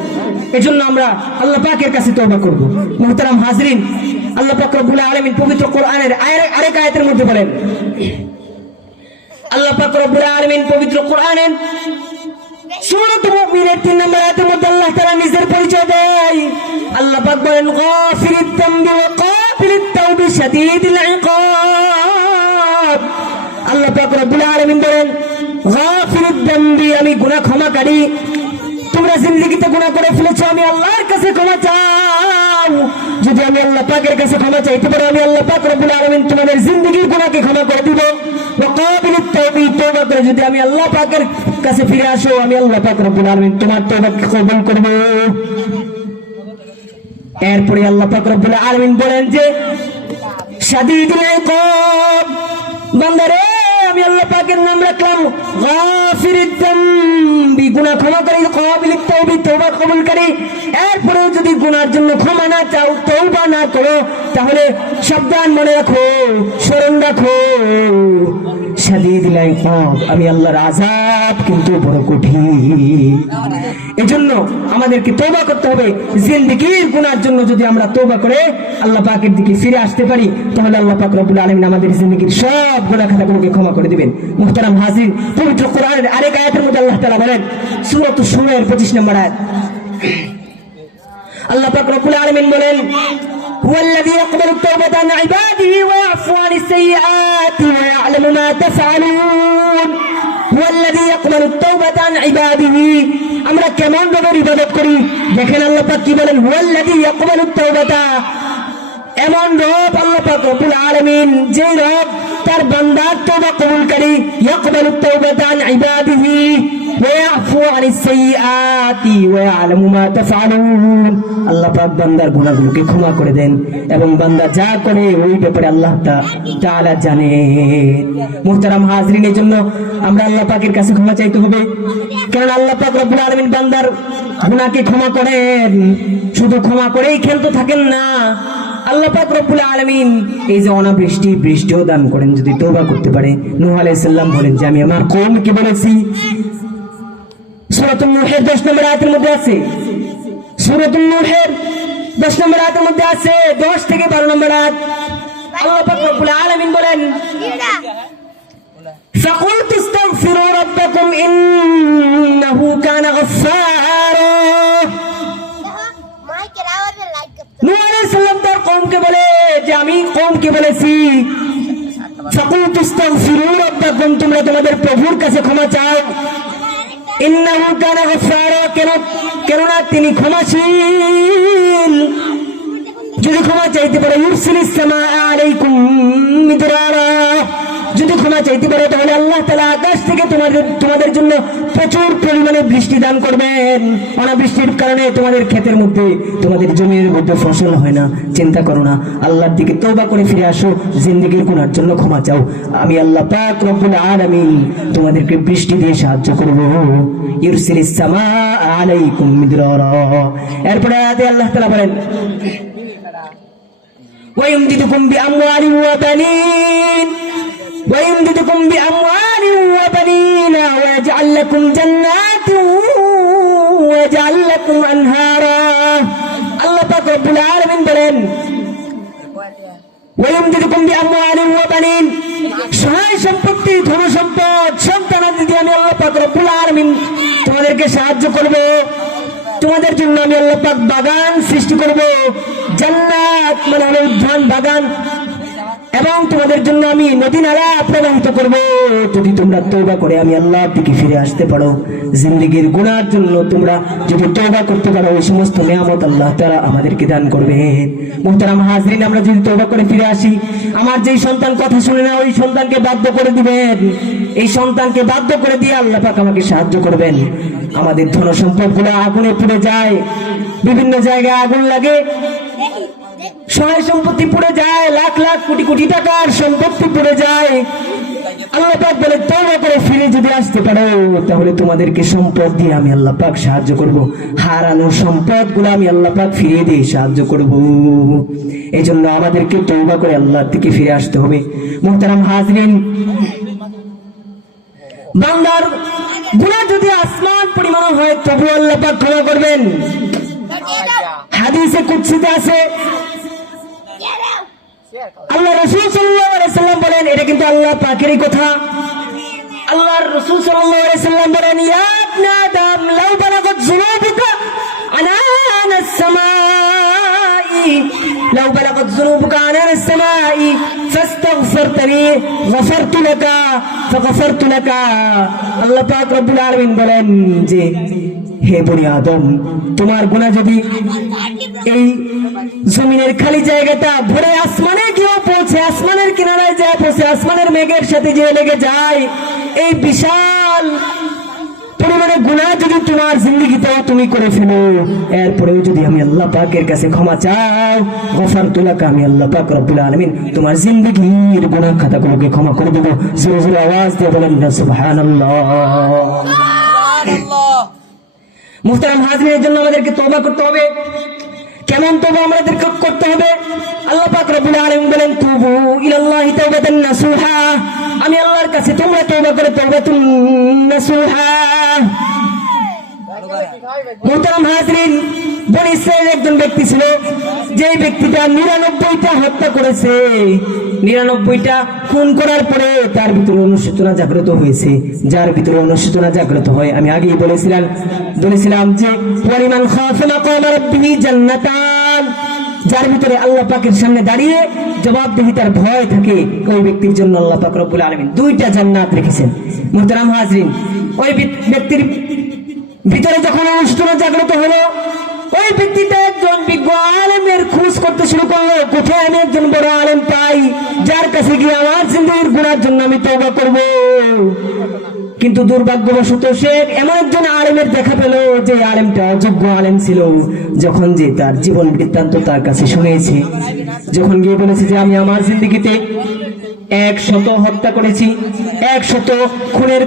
এজন্য আমরা আল্লাহ পাকের কাছে তওবা করব। মুহতারাম হাজরিন, আল্লাহ পাক রব্বুল আলামিন পবিত্র কোরআনের আরেক আয়াতের মধ্যে বলেন, আল্লাহ পাক রব্বুল আলামিন পবিত্র কোরআনের সূরাতুল মুমিনের 3 নম্বর আয়াতের মধ্যে আল্লাহ তাআলা নিজের পরিচয় দেয়। আল্লাহ পাক বলেন, গাফিরিত তামবি ওয়া কাবিলিত তাওবি শাদীদুল ইকাব। আল্লাহ পাক রব্বুল আলামিন বলেন, গাফিরিত তামবি, আমি গুনাহ ক্ষমাকারী। তোমরা জিন্দেগিতে গুনাহ করে ফেলেছো, আমি আল্লাহর কাছে ক্ষমা চাও। যদি আমি আল্লাহ পাকের কাছে ক্ষমা চাইতে পারো, আমি আল্লাহ পাক রব্বুল আলামিন তোমাদের জিন্দেগির গুনাহকে ক্ষমা করে দিব। ওয়া কাবিলিত তাওবি, তওবা করে যদি আমি আল্লাহ পাকের কাছে ফিরে আসো, আমি আল্লাহ পাক রব্বুল আলামিন তোমার তওবাকে কবুল করব। এরপরে আল্লাহ পাক রব্বুল আলামিন বলেন যে শাদীদুল ইকাব। বান্দারে, আমি আল্লাহ পাকের নাম রাখলাম গাফিরিত যামবি, গুনাহ ক্ষমাকারী, কাবিলিত তাওবি, তওবা কবুলকারী। এরপরেও যদি গুনার জন্য ক্ষমা না চাও, তওবা না করো, তাহলে সাবধান, মনে রাখো, স্মরণ রাখো, শাদীদুল ইকাব, আমি আল্লাহর আযাব কিন্তু বড় কঠিন। এজন্য আমাদেরকে তওবা করতে হবে। জিন্দেগির গুনার জন্য যদি আমরা তওবা করে আল্লাহ পাকের দিকে ফিরে আসতে পারি, তাহলে আল্লাহ পাক রব্বুল আলামিন আমাদের জিন্দেগির সব গুনাহ খাতাগুলোকে ক্ষমা করে দিবেন। মুহতারাম হাজির, পবিত্র কোরআনের আরেক আয়াতের মধ্যে আল্লাহ তাআলা বলেন, সূরাতুশ শুরার 25 নম্বর আয়াত, আল্লাহ পাক রব্বুল আলামিন বলেন, হুয়াল্লাযী ইয়াকবালু তাওবাতা আন ইবাদিহি ওয়া ইয়াফু আনিস সাইয়্যাতি ওয়া ইয়া'লামু মা তাফআলুন। হুয়াল্লাযী ইয়াকবালু তাওবাতা আন ইবাদিহি, আমরা কেমন ভাবে ইবাদত করি দেখেন। আল্লাহ পাক কি বলেন, হুয়াল্লাযী ইয়াকবালু তাওবাতা, এমন রব আল্লাহ পাক রব্বুল আলামিন, যে রব তার বান্দার তওবা কবুলকারী। ইয়াকবালু তাওবাতা আন ইবাদিহি ওয়া ইয়াফু আনিস সাইয়্যাতি ওয়া ইয়া'লামু মা তাফআলুন। আল্লাহ পাক বান্দার গুনাহগুলোকে ক্ষমা করে দেন এবং বান্দা যা করে ওই ব্যাপারে আল্লাহ তাআলা জানেন। মুহতারাম হাজরিন, এর জন্য আমরা আল্লাহ পাকের কাছে ক্ষমা চাইতে হবে। কারণ আল্লাহ পাক রব্বুল আলামিন বান্দার গুনাহকে ক্ষমা করেন। শুধু ক্ষমা করেই ক্ষান্ত থাকেন না, আল্লাহ পাক রব্বুল আলামিন এই যে অনাবৃষ্টি, বৃষ্টিও দান করেন যদি তওবা করতে পারে। নূহ আলাইহিস সালাম বলেন যে আমি আমার কওমকে বলেছি। সূরাতুন নূহের 10 নম্বর আয়াতের মধ্যে আছে, সূরাতুন নূহের 10 নম্বর আয়াতের মধ্যে আছে 10 থেকে 12 নম্বর আয়াত। আল্লাহ পাক রব্বুল আলামিন বলেন, ফাকুলতু ইস্তাগফিরু রাব্বাকুম ইন্নাহু কানা গাফফারা। নূহ আলাইহিস সালাম তার কওমকে বলে যে আমি কওমকে বলেছি, ফাকুলতু ইস্তাগফিরু রাব্বাকুম, তোমরা তোমাদের প্রভুর কাছে ক্ষমা চাও। ইন্নাহু কানা গাফফারা, কেননা তিনি ক্ষমাশীল। যদি ক্ষমা চাইতে পারে, ইউরসিলিস সামাআ আলাইকুম মিদরারা, যদি ক্ষমা চাইতে পারে তাহলে আল্লাহ তাআলা আকাশ থেকে তোমাদের জন্য প্রচুর পরিমাণে বৃষ্টি দান করবেন। অনাবৃষ্টির কারণে তোমাদের ক্ষেতের মধ্যে, তোমাদের জমির মধ্যে ফসল হয় না। চিন্তা করো না, আল্লাহর দিকে তওবা করে ফিরে আসো, জিন্দেগির গুনার জন্য ক্ষমা চাও। আমি আল্লাহ পাক রব্বুল আলামিন তোমাদেরকে বৃষ্টি দিয়ে সাহায্য করব। ইউরসিলিস সামাআ আলাইকুম মিদরারা। এরপরে আয়াতে আল্লাহ তাআলা বলেন, ويمددكم بأموال وبنين ويمددكم بأموال وبنين ويجعل لكم جنات ويجعل لكم أنهارا। الله পাক রব্বুল আলামিন বলেন, ويمددكم بأموال وبنين, সহায় সম্পত্তি, ধন সম্পদ, সন্তানাদি দিয়ে আমি আল্লাহ পাক রব্বুল আলামিন তোমাদেরকে সাহায্য করব। তোমাদের জন্য আমি আল্লাহ পাক বাগান সৃষ্টি করব, জান্নাত মানে হলো উদ্যান বাগান, এবং তোমাদের জন্য আমি নদী নালা প্রবাহিত করব যদি তোমরা তওবা করে আমি আল্লাহর দিকে ফিরে আসতে পারো। জিন্দেগীর গুনার জন্য তোমরা যদি তওবা করতে পারো, ওই সমস্ত নিয়ামত আল্লাহ তাআলা আমাদেরকে দান করবেন। মুহতারাম হাজরিন, আমরা যদি তওবা করে ফিরে আসি, আমার যেই সন্তান কথা শুনে না ওই সন্তানকে বাধ্য করে দিবেন, এই সন্তানকে বাধ্য করে দিয়ে আল্লাহ পাক আমাকে সাহায্য করবেন। আমাদের ধন সম্পদগুলো আগুনে পুড়ে যায়, বিভিন্ন জায়গায় আগুন লাগে, সহায় সম্পত্তি পুড়ে যায়, লাখ লাখ কোটি কোটি টাকার সম্পত্তি পুড়ে যায়। আল্লাহ পাক বলে তওবা করে ফিরে যদি আসতে পারো তাহলে তোমাদেরকে সম্পদ দিয়ে আমি আল্লাহ পাক সাহায্য করব, হারানো সম্পদগুলো আমি আল্লাহ পাক ফিরিয়ে দিয়ে সাহায্য করব। এই জন্য আমাদেরকে তওবা করে আল্লাহর দিকে ফিরে আসতে হবে। মুহতারাম হাজরিন, বান্দার গুনাহ যদি আসমান পরিমাণ হয় তবু আল্লাহ পাক ক্ষমা করবেন। হাদিসে কুদসিতে আছে, আল্লাহ রাসূল সাল্লাল্লাহু আলাইহি সাল্লাম বলেন, এটা কিন্তু আল্লাহ পাকেরই কথা। আল্লাহর রাসূল সাল্লাল্লাহু আলাইহি সাল্লাম বলেন, ইয়া ইবনে আদম লাউ বালাগাত যুনুবুকা আনানাস সামাই লাউ বালাগাত যুনুবুকা আনানাস সামাই ফাস্তাগফিরতানি গফারতু লাকা ফাগফারতু লাকা। আল্লাহ পাক রব্বুল আলামিন বলেন যে, হে বনি আদম, তোমার গুনাহ যদি এই জমিনের খালি জায়গাটা ভরে আসমানে গিয়ে পৌঁছে, আসমানের কিনারায় যায় পৌঁছে, আসমানের মেঘের সাথে যে লেগে যায়, এই বিশাল পরিমাণে গুনাহ যদি তোমার জিন্দেগিতেও তুমি করে ফেলো, এরপরেও যদি আমি আল্লাহ পাকের কাছে ক্ষমা চাও, গফারতু লাকা, আমি আল্লাহ পাক রব্বুল আলামিন তোমার জিন্দেগির গুনাহ খাতাগুলোকে ক্ষমা করে দেব। জোরে জোরে আওয়াজ দিয়ে বলেন না সুবহানাল্লাহ। মুহতারাম হাজরিনের জন্য আমাদেরকে তওবা করতে হবে। কেমন তওবা আমাদেরকে করতে হবে? আল্লাহ পাক রব্বুল আলামিন বলেন, তুবু ইলাল্লাহি তাওবাতান নাসুহা, আমি আল্লাহর কাছে তোমরা তওবা করে তাওবাতুন নাসুহা। মুহতারাম হাজরিন, বনি ইসরাইলের একজন ব্যক্তি ছিল, যে ব্যক্তিটা 99টা হত্যা করেছে, 99টা খুন করার পরে তার ভিতরে অনুশোচনা জাগ্রত হয়েছে। যার ভিতরে অনুশোচনা জাগ্রত হয়, আমি আগেই বলেছিলাম যে পরিমাণ খাফা মাকাম রাব্বিহি জান্নাতান, যার ভিতরে আল্লাহ পাকের সামনে দাঁড়িয়ে জবাবদিহিতার ভয় থাকে, ওই ব্যক্তির জন্য আল্লাহ পাক রব্বুল আলামিন 2টা জান্নাত রেখেছেন। মুহতারাম হাজরিন, ওই ব্যক্তির ভিতরে যখন অনুশোচনা জাগ্রত হলো, ওই ব্যক্তিটা একজন বিজ্ঞ আলেমের খোঁজ করতে শুরু করলো, কোথায় আমি একজন বড় আলেম পাই যার কাছে গিয়ে আমার জিন্দেগীর গুনার জন্য আমি তওবা করব। কিন্তু দুর্ভাগ্যবশত সে এমন একজন আলেমের দেখা পেল, যে আলেমটা অযোগ্য আলেম ছিল। যখন যে তার জীবন বৃত্তান্ত তার কাছে শুনেছে, যখন গিয়ে বলেছে যে আমি আমার জিন্দেগিতে 100 হত্যা করেছি, 100 খুনের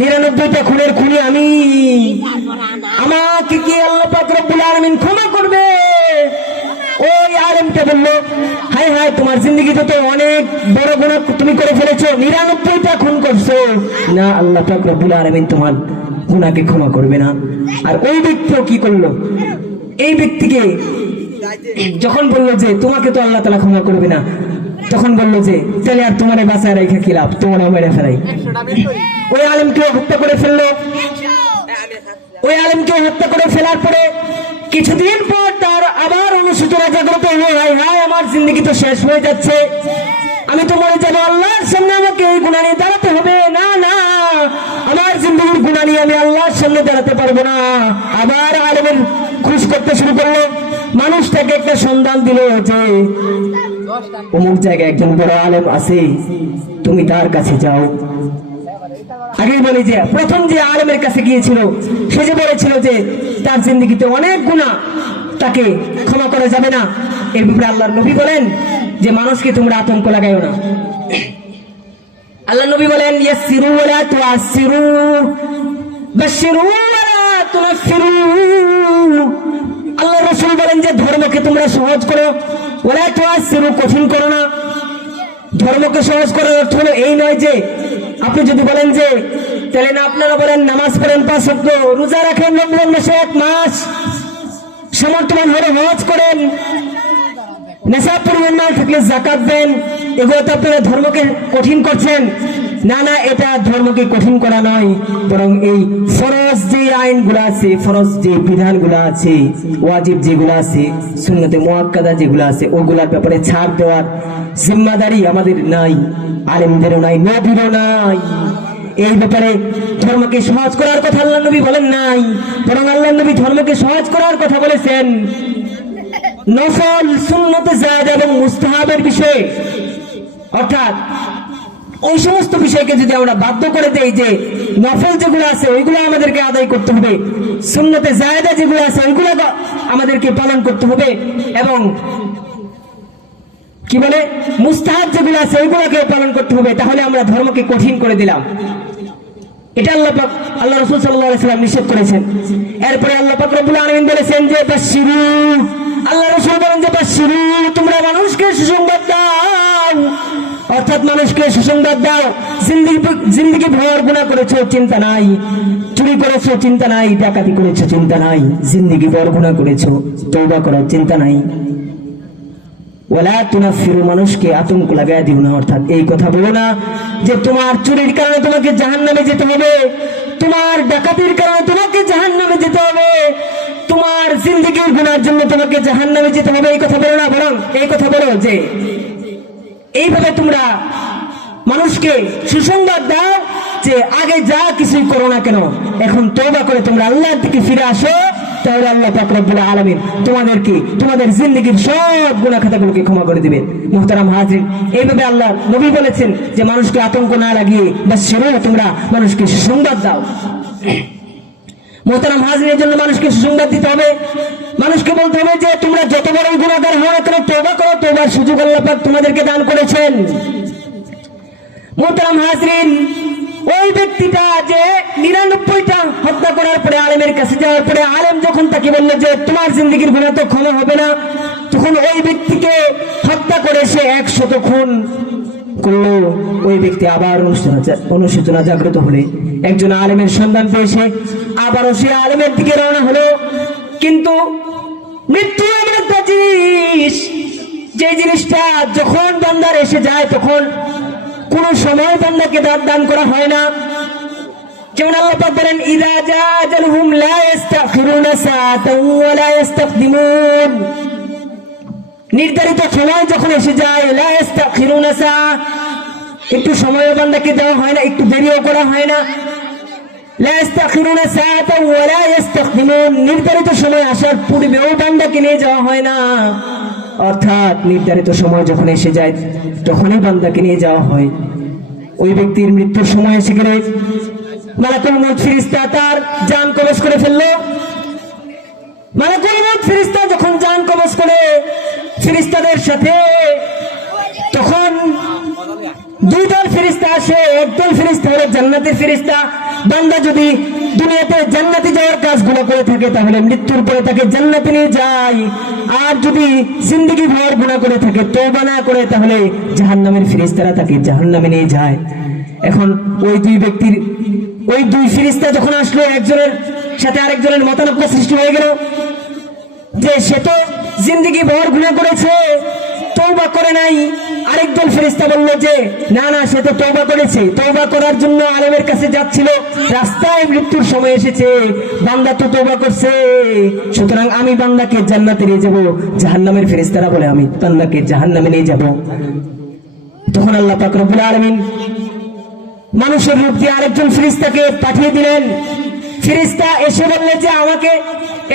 99টা খুনের খুনি আমি, আমাকে কি আল্লাহ পাক রব্বুল আলামিন ক্ষমা করবে? ওই আলেমটা বলল, হায় হায়, তোমার জিন্দেগিতে তো অনেক বড় গুনাহ তুমি করে ফেলেছো, 99টা খুন করছো, না আল্লাহ পাক রব্বুল আলামিন তোমার গুনাহকে ক্ষমা করবে না। আর ওই ব্যক্তিও কি করলো, এই ব্যক্তিকে যখন বললো যে তোমাকে তো আল্লাহ তাআলা ক্ষমা করবে না, তখন বললো যে তাহলে আর তোমার বাঁচায় রেখে কি লাভ, তোমার মেরে ফেলাই। ওই আলেমকে হত্যা করে ফেললো। ওই আলেমকে হত্যা করে ফেলার পরে কিছুদিন পর তার আবার অনুশোচনা জাগ্রত হলো, হায় হায়, আমার জিন্দেগি তো শেষ হয়ে যাচ্ছে, আমি তো মরে যাবো, আল্লাহর সামনে আমাকে এই গুনাহ নিয়ে দাঁড়াতে হবে, না না, আমার জিন্দেগির গুনাহ নিয়ে আমি আল্লাহর সামনে দাঁড়াতে পারবো না। আবার আলেমের খোঁজ করতে শুরু করলো, মানুষটাকে একটা সন্ধান দিল যে অমুক জায়গায় একজন বড় আলেম আছে, তুমি তার কাছে যাও। আগেই বলি যে প্রথম যে আলেমের কাছে গিয়েছিল, সে যে বলেছিল যে তার জিন্দেগিতে অনেক গুনাহ, তাকে ক্ষমা করা যাবে না। এই ব্যাপারে আল্লাহর নবী বলেন যে মানুষকে তোমরা আতঙ্ক লাগাইও না। আল্লাহর নবী বলেন, ইয়াসসিরু ওয়ালা তুআসসিরু, বাশশিরু ওয়ালা তুনাফফিরু। আল্লাহর রাসূল বলেন যে ধর্মকে তোমরা সহজ করো, ওয়ালা তুআসসিরু, কঠিন করো না। ধর্মকে সহজ করার অর্থ হলো এই নয় যে আপনি যদি বলেন যে তাহলে না আপনারা বলেন নামাজ পড়েন 5 ওয়াক্ত, রোজা রাখেন রমজান মাসে 1 মাস, সমর্থমান হলে হজ করেন, নেশাব পরিমাণ মাল থাকলে যাকাত দেন, এগুলো তো আপনারা ধর্মকে কঠিন করছেন। না না, এটা ধর্মকে কঠিন করা নয়, বরং এই ফরজ যে আইনগুলো আছে, ফরজ যে বিধানগুলো আছে, ওয়াজিব যেগুলো আছে, সুন্নতে মুআক্কাদা যেগুলো আছে, ওগুলার ব্যাপারে ছাড় দেওয়ার জিম্মাদারি আমাদের নাই, আলেমদেরও নাই, নবীরও নাই। এই ব্যাপারে ধর্মকে সহজ করার কথা আল্লাহ নবী বলেন নাই, বরং আল্লাহ নবী ধর্মকে সহজ করার কথা বলেছেন নফল, সুন্নতে যায়েদা এবং মুস্তাহাবের বিষয়ে। অর্থাৎ ওই সমস্ত বিষয়কে যদি আমরা বাধ্য করে দেই যে নফল যেগুলো আছে ওইগুলো আমাদেরকে আদায় করতে হবে, সুন্নতে যায়েদা যেগুলো আছে ওইগুলো আমাদেরকে পালন করতে হবে, এবং কি বলে মুস্তাহাব যেগুলো আছে ওইগুলোকে পালন করতে হবে, তাহলে আমরা ধর্মকে কঠিন করে দিলাম। এটা আল্লাহ রাসূল সাল্লাল্লাহু আলাইহি ওয়াসাল্লাম নিষেধ করেছেন। এরপরে আল্লাহ পাক রব্বুল আলামিন বলেছেন যে বাশশিরু, আল্লাহ রাসূল বলেন যে বাশশিরু, তোমরা মানুষকে সুসংবাদ দাও, অর্থাৎ মানুষকে সুসংবাদ দাও। জিন্দেগি ভর গুনাহ করেছো চিন্তা নাই, চুরি করেছো চিন্তা নাই, ডাকাতি করেছো চিন্তা নাই, জিন্দেগি ভর গুনাহ করেছো, তওবা করার চিন্তা নাই। ওয়ালা তুনাফিরু, মানুষকে আতঙ্ক লাগায় দিও না, অর্থাৎ এই কথা বলো না যে তোমার চুরির কারণে তোমাকে জাহান্নামে যেতে হবে, তোমার ডাকাতির কারণে তোমাকে জাহান্নামে যেতে হবে, তোমার জিন্দেগির গুনাহের জন্য তোমাকে জাহান্নামে যেতে হবে, এই কথা বলো না, বরং এই কথা বলো যে এইভাবে তোমরা মানুষকে সুসংবাদ দাও যে আগে যা কিছুই করো না কেন, এখন তওবা করে তোমরা আল্লাহর দিকে ফিরে আসো, তাহলে আল্লাহ পাক রব্বুল আলামিন তোমাদেরকে তোমাদের জিন্দেগির সব গুনাহ খাতাগুলোকে ক্ষমা করে দিবেন। মুহতারাম হাজির, এইভাবে আল্লাহ নবী বলেছেন যে মানুষকে আতঙ্ক না লাগিয়ে বাশশিরু, তোমরা মানুষকে সুসংবাদ দাও। মুহতারাম হাজিরের জন্য মানুষকে সুসংবাদ দিতে হবে, মানুষকে বলতে হবে যে তোমরা যত বড়ই গুনাহগার হও না কেন তওবা করো, তওবার সুযোগ আল্লাহ পাক তোমাদেরকে দান করেছেন। মুহতারাম হাজিরিন, ওই ব্যক্তিটা যে 99টা হত্যা করার পরে আলেমের কাছে যাওয়ার পরে আলেম যখন তাকে বলল যে তোমার জিন্দেগির গুনাহ তো ক্ষমা হবে না, তখন ওই ব্যক্তিকে হত্যা করে সে 100 খুন করলো। ওই ব্যক্তি আবার অনুশোচনা জাগ্রত হলে একজন আলেমের সন্ধান পেয়েছে, আবারও সে আলেমের দিকে রওনা হলো। কিন্তু মৃত্যু এমন একটা জিনিস, যে জিনিসটা যখন বান্দার এসে যায় তখন কোন সময় বান্দাকে দান করা হয় না। যেমন আল্লাহ পাক বলেন ইযা জা আজালুহুম লা ইস্তাখিরুনা সাআতান ওয়া লা ইস্তাকদিমুন, নির্ধারিত সময় যখন এসে যায় লা ইস্তাখিরুনা সাআ, একটু সময় বান্দাকে দেওয়া হয় না, একটু দেরিও করা হয় না। লা ইস্তাখিরুনা সাআতান ওয়া লা ইস্তাকদিমুন, নির্ধারিত সময় আসার পূর্বেও বান্দাকে নিয়ে যাওয়া হয় না, অর্থাৎ নির্ধারিত সময় যখন এসে যায় তখনই বান্দাকে নিয়ে যাওয়া হয়। ওই ব্যক্তির মৃত্যুর সময় এসে গেলে মালাকুল মউত ফেরেশতা তার জান কবজ করে ফেললো। মালাকুল মউত ফেরেশতা যখন জান কবজ করে ফেরেশতাদের সাথে, তখন দুই দল ফেরেশতা আসে। একদল ফেরেশতা হলো জান্নাতের ফেরেশতা, বান্দা যদি দুনিয়াতে জান্নাতে যাওয়ার কাজগুলো করে থাকে তাহলে মৃত্যুর পরে তাকে জান্নাতে নিয়ে যায়, আর যদি জিন্দেগি ভর গুনাহ করে থাকে, তওবা না করে, তাহলে জাহান্নামের ফেরেশতারা তাকে জাহান্নামে নিয়ে যায়। এখন ওই দুই ফেরেশতা যখন আসলো, একজনের সাথে আরেকজনের মতানক্য সৃষ্টি হয়ে গেল যে সে তো জিন্দেগি ভর গুনাহ করেছে, তওবা করে নাই। আরেকদল ফেরেশতা বলল যে না না, সে তো তওবা করেছে, তওবা করার জন্য আলেমের কাছে যাচ্ছিল, রাস্তায় মৃত্যুর সময় এসেছে, বান্দা তো তওবা করছে, সুতরাং আমি বান্দাকে জান্নাতে নিয়ে যাব। জাহান্নামের ফেরেশতারা বলে আমি বান্দাকে জাহান্নামে নিয়ে যাব। তখন আল্লাহ পাক রব্বুল আলামিন মানুষের রূপ দিয়ে আরেকজন ফেরেশতাকে পাঠিয়ে দিলেন। ফেরেশতা এসে বললে যে আমাকে,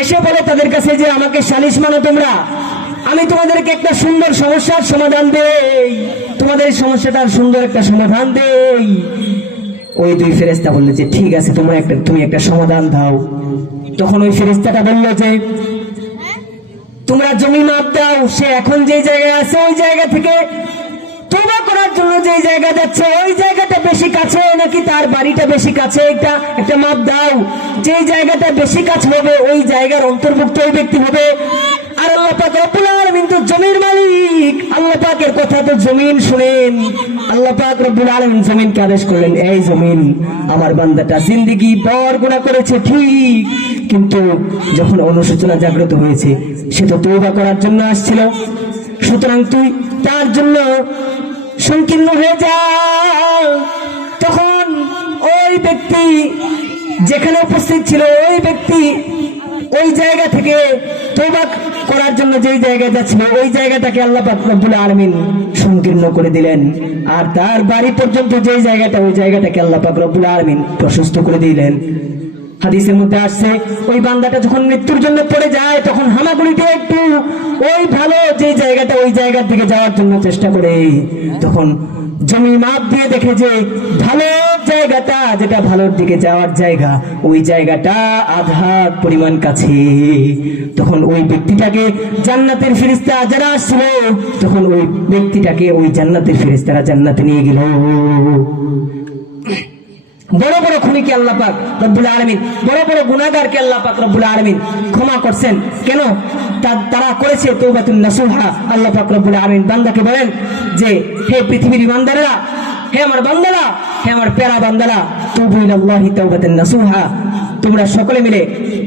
এসে বলে তাদের কাছে যে আমাকে সালিশ মানো তোমরা, আমি তোমাদেরকে একটা সুন্দর সমস্যার সমাধান দেই, তোমাদের এই সমস্যাটার সুন্দর একটা সমাধান দেই। ওই দুই ফেরেশতা বললে যে ঠিক আছে, তুমি একটা সমাধান দাও। তখন ওই ফেরেশতাটা বলল যে তোমরা জমি মাপ দাও, সে এখন যে জায়গায় আছে ওই জায়গা থেকে তওবা করার জন্য যে জায়গা যাচ্ছে ওই জায়গাটা বেশি কাছে নাকি তার বাড়িটা বেশি কাছে, একটা মাপ দাও। যে জায়গাটা বেশি কাছে হবে ওই জায়গার অন্তর্ভুক্ত ওই ব্যক্তি হবে। আর আল্লাহ পাক রব্বুল আলামিন তো জমির মালিক, আল্লাহ পাকের কথা তো জমিন শুনেন। আল্লাহ পাক রব্বুল আলামিন জমিনকে আদেশ করলেন, এই জমিন, আমার বান্দাটা জিন্দেগি ভর গুনাহ করেছে ঠিক, কিন্তু যখন অনুশোচনা জাগ্রত হয়েছে সে তো তওবা করার জন্য আসছিল, সুতরাং তুই তার জন্য সংকীর্ণ হয়ে যা। তখন ওই ব্যক্তি যেখানে উপস্থিত ছিল ওই ব্যক্তি ওই জায়গা থেকে তওবা করার জন্য যেই জায়গায় যাচ্ছিল ওই জায়গাটাকে আল্লাহ পাক রব্বুল আলামিন সংকীর্ণ করে দিলেন, আর তার বাড়ি পর্যন্ত যেই জায়গাটা ওই জায়গাটাকে আল্লাহ পাক রব্বুল আলামিন প্রশস্ত করে দিলেন। হাদিসের মধ্যে আসছে ওই বান্দাটা যখন মৃত্যুর জন্য পড়ে যায় তখন হামাগুড়িতে একটু ওই ভালো যে জায়গাটা ওই জায়গার দিকে যাওয়ার জন্য চেষ্টা করে, তখন জমি মাপ দিয়ে দেখে যে ভালো জায়গাটা যেটা ভালোর দিকে যাওয়ার জায়গা ওই জায়গাটা আধা পরিমাণ কাছে। তখন ওই ব্যক্তিটাকে জান্নাতের ফেরেশতা যারা আসছিল তখন ওই ব্যক্তিটাকে ওই জান্নাতের ফেরেশতারা জান্নাতে নিয়ে গেল। বড় বড় খুনিকে আল্লাহ পাক রব্বুল আলামিন, বড় বড় গুনাহগারকে আল্লাহ পাক রব্বুল আলামিন ক্ষমা করছেন। কেন? তারা করেছে তওবাতুন নাসুহা। আল্লাহ পাক রব্বুল আলামিন বান্দাকে বলেন যে হে পৃথিবীর বান্দারা, হে আমার বান্দারা, হে আমার প্যারা বান্দারা, তুবু ইলাল্লাহি তাওবাতান নাসুহা, তোমরা সকলে মিলে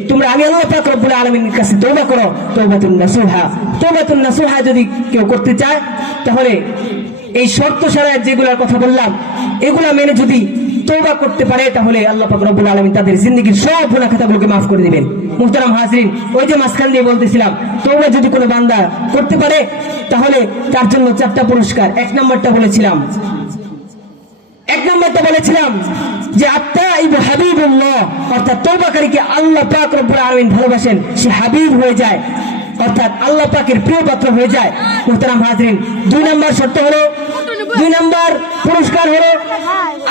তোমরা আমি আল্লাহ পাক রব্বুল আলামিনের কাছে তওবা করো। তওবাতুন নাসুহা, তওবাতুন নাসুহা যদি কেউ করতে চায় তাহলে এই শর্ত সারায় যেগুলোর কথা বললাম এগুলা মেনে যদি তওবা করতে পারে তাহলে আল্লাহ পাক রব্বুল আলামিন তাদের জিন্দেগীর সব গুনাহ খাতাগুলোকে মাফ করে দিবেন। মুহতারাম হাজরিন, ওই যে মাঝখান দিয়ে বলতেছিলাম তওবা যদি কোনো বান্দা করতে পারে তাহলে তার জন্য 4টা পুরস্কার। এক নম্বরটা বলেছিলাম যে আত্তাইবু হাবিবুল্লাহ, অর্থাৎ তওবাকারীকে আল্লাহ পাক রব্বুল আলামিন ভালোবাসেন, সে হাবিব হয়ে যায়, অর্থাৎ আল্লাহ পাকের প্রিয় পাত্র হয়ে যায়। মুহতারাম হাজরিন, 2 নম্বর শর্ত হলো, 2 নম্বর পুরস্কার হলো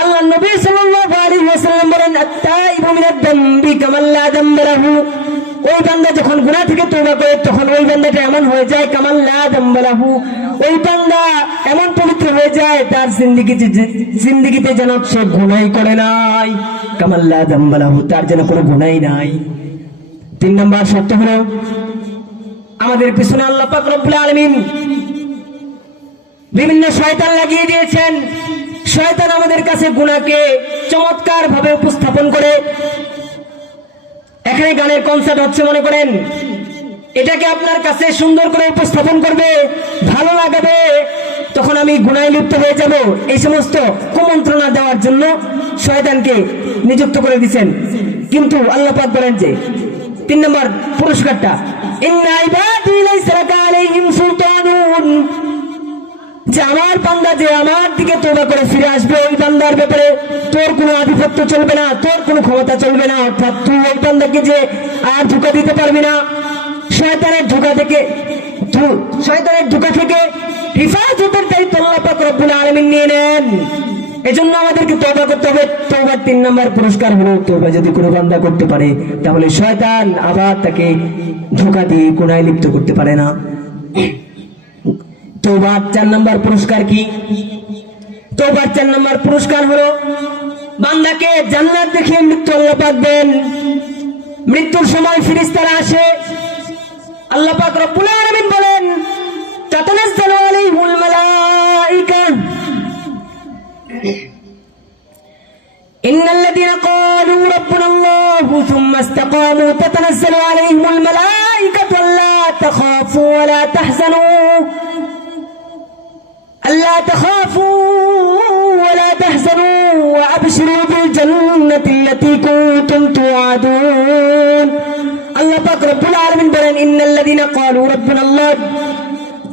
আল্লাহ নবী সাল্লাল্লাহু আলাইহি ওয়াসাল্লাম বলেন আত্তাইবু মিনাদ দামবি কামান লা দামবা লাহু, ওই বান্দা যখন গুনাহ থেকে তওবা করে তখন ওই বান্দাটা এমন হয়ে যায় কামান লা দামবা লাহু, ওই বান্দা এমন পবিত্র হয়ে যায় তার জিন্দেগিতে যেন সে গুনাহই করে নাই, কামান লা দামবা লাহু, তার যেন কোনো গুনাহই নাই। 3 নম্বর শর্ত হলো আমাদের পিছনে আল্লাহ পাক রব্বুল আলামিন বিভিন্ন শয়তান লাগিয়ে দিয়েছেন। শয়তান আমাদের কাছে গুনাহকে চমৎকার ভাবে উপস্থাপন করে। এখানে গানের কনসার্ট হচ্ছে মনে করেন, এটাকে আপনার কাছে সুন্দর করে উপস্থাপন করবে, ভালো লাগাবে, তখন আমি গুনাহে লিপ্ত হয়ে যাব, এই সমস্ত কুমন্ত্রণা দেওয়ার জন্য শয়তানকে নিযুক্ত করে দিয়েছেন। কিন্তু আল্লাহ পাক বলেন যে 3 নম্বর পুরস্কারটা ইন্না ইবাদি লাইসা লাকা আলাইহিম সুলতানুন, যে আমার বান্দা যে আমার দিকে তওবা করে ফিরে আসবে ওই বান্দার ব্যাপারে তোর কোনো আধিপত্য চলবে না, তোর কোনো ক্ষমতা চলবে না, অর্থাৎ তুই ওই বান্দাকে যে আর ধোঁকা দিতে পারবি না। শয়তানের ধোঁকা থেকে হেফাজতের দায়িত্ব আল্লাহ পাক রব্বুল আলামিন নিয়ে নেন। এজন্য আমাদেরকে তওবা করতে হবে। তওবার 3 নম্বর পুরস্কার হলো তওবা যদি কোনো বান্দা করতে পারে তাহলে শয়তান আবার তাকে ধোঁকা দিয়ে গুনাহে লিপ্ত করতে পারে না। তওবার 4 নম্বর পুরস্কার কি? তওবার 4 নম্বর পুরস্কার হলো বান্দাকে জান্নাত দেখিয়ে মৃত্যু আল্লাহ পাক দেন। মৃত্যুর সময় ফেরেশতারা আসে, আল্লাহ পাক রব্বুল আলামিন বলেন তাতানাজ্জালু আলাইহিমুল মালাইকা ইন্নাল্লাযীনা ক্বালু রাব্বুনাল্লাহু সুম্মা ইসতাকামু তাতানাজ্জালু আলাইহিমুল মালাইকাতু আল্লা তাখাফু ওয়া লা তাহজানু ألا تخافوا ولا تحزنوا وأبشروا بالجنة التي كنتم توعدون। আল্লাহ পাক রব্বুল আলামিন বলেন ইন্নাল্লাযীনা ক্বালু রাব্বুনাল্লাহ,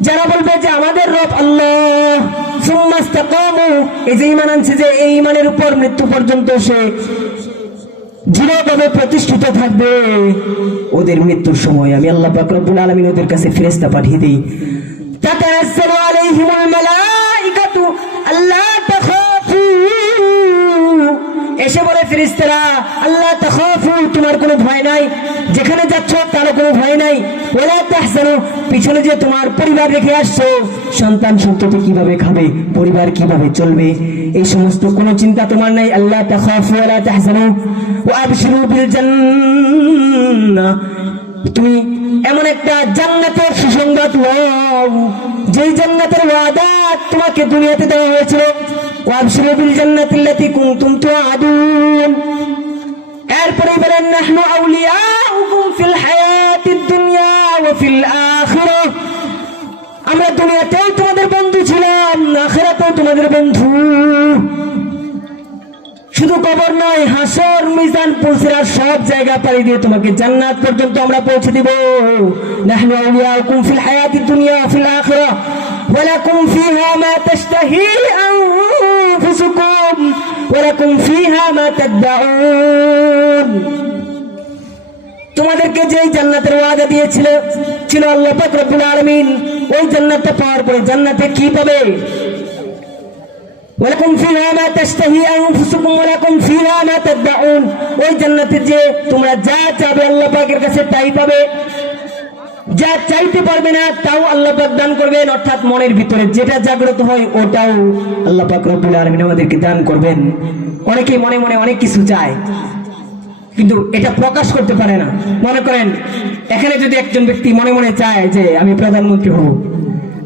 যারা বলবে যে আমাদের রব আল্লাহ, সুম্মা ইসতাকামু, এই যে ঈমান আনছে যে এই ঈমানের উপর মৃত্যু পর্যন্ত সে দৃঢ়ভাবে প্রতিষ্ঠিত থাকবে, ওদের মৃত্যুর সময় আমি আল্লাহ পাক রব্বুল আলামিন ওদের কাছে ফেরেশতা পাঠিয়ে দেই। তাতানাজ্জালু আলাইহিমুল মালাইকাতু আল্লা তাখাফু, এসে বলে ফেরেশতারা আল্লা তাখাফু, তোমার কোনো ভয় নাই, যেখানে যাচ্ছ তার কোনো ভয় নাই, ওয়ালা তাহজানু, পিছনে যে তোমার পরিবার রেখে আসছো, সন্তান সন্ততি কিভাবে খাবে, পরিবার কিভাবে চলবে, এই সমস্ত কোনো চিন্তা তোমার নাই। আল্লা তাখাফু ওয়ালা তাহজানু ওয়া আবশিরু বিল জান্নাহ, তুমি এমন একটা জান্নাতের সুসংবাদ লও যেই জান্নাতের ওয়াদা তোমাকে দুনিয়াতে দেওয়া হয়েছিল। ওয়াবশিরু বিল জান্নাতিল্লাতী কুনতুম তুআদুন। এরপরে বলেন নাহনু আউলিয়াউকুম ফিল হায়াতিদ দুনিয়া ওয়া ফিল আখিরাহ, আমরা দুনিয়াতেও তোমাদের বন্ধু ছিলাম, আখিরাতেও তোমাদের বন্ধু। শুধু কবর নয়, হাসর, মিজান, পুলসিরাত সব জায়গা পাড়ি দিয়ে তোমাকে জান্নাত পর্যন্ত আমরা পৌঁছে দিব। নাহনু আউলিয়াউকুম ফিল হায়াতিদ দুনিয়া ওয়া ফিল আখিরাহ ওয়া লাকুম ফিহা মা তাশতাহি আনফুসুকুম ওয়া লাকুম ফিহা মা তাদউন। তোমাদেরকে যেই জান্নাতের ওয়াদা ছিল আল্লাহ পাক রব্বুল আলামিন, ওই জান্নাতটা পাওয়ার পরে জান্নাতে কি পাবে? ওয়ালাকুম ফিহা মা তাশতাহি আনফুসুকুম ওয়ালাকুম ফিহা মা তাদউন। ওই জান্নাতে যে তোমরা যা চাবে আল্লাহ পাকের কাছে তাই পাবে, যা চাইতে পারবে না তাও আল্লাহ পাক দান করবেন। অর্থাৎ মনের ভিতরে যেটা জাগ্রত হয় ওটাও আল্লাহ পাক রব্বুল আলামিন আমাদেরকে দান করবেন। অনেকেই মনে মনে অনেক কিছু চায়, কিন্তু এটা প্রকাশ করতে পারে না। মনে করেন এখানে যদি একজন ব্যক্তি মনে মনে চায় যে আমি প্রধানমন্ত্রী হব,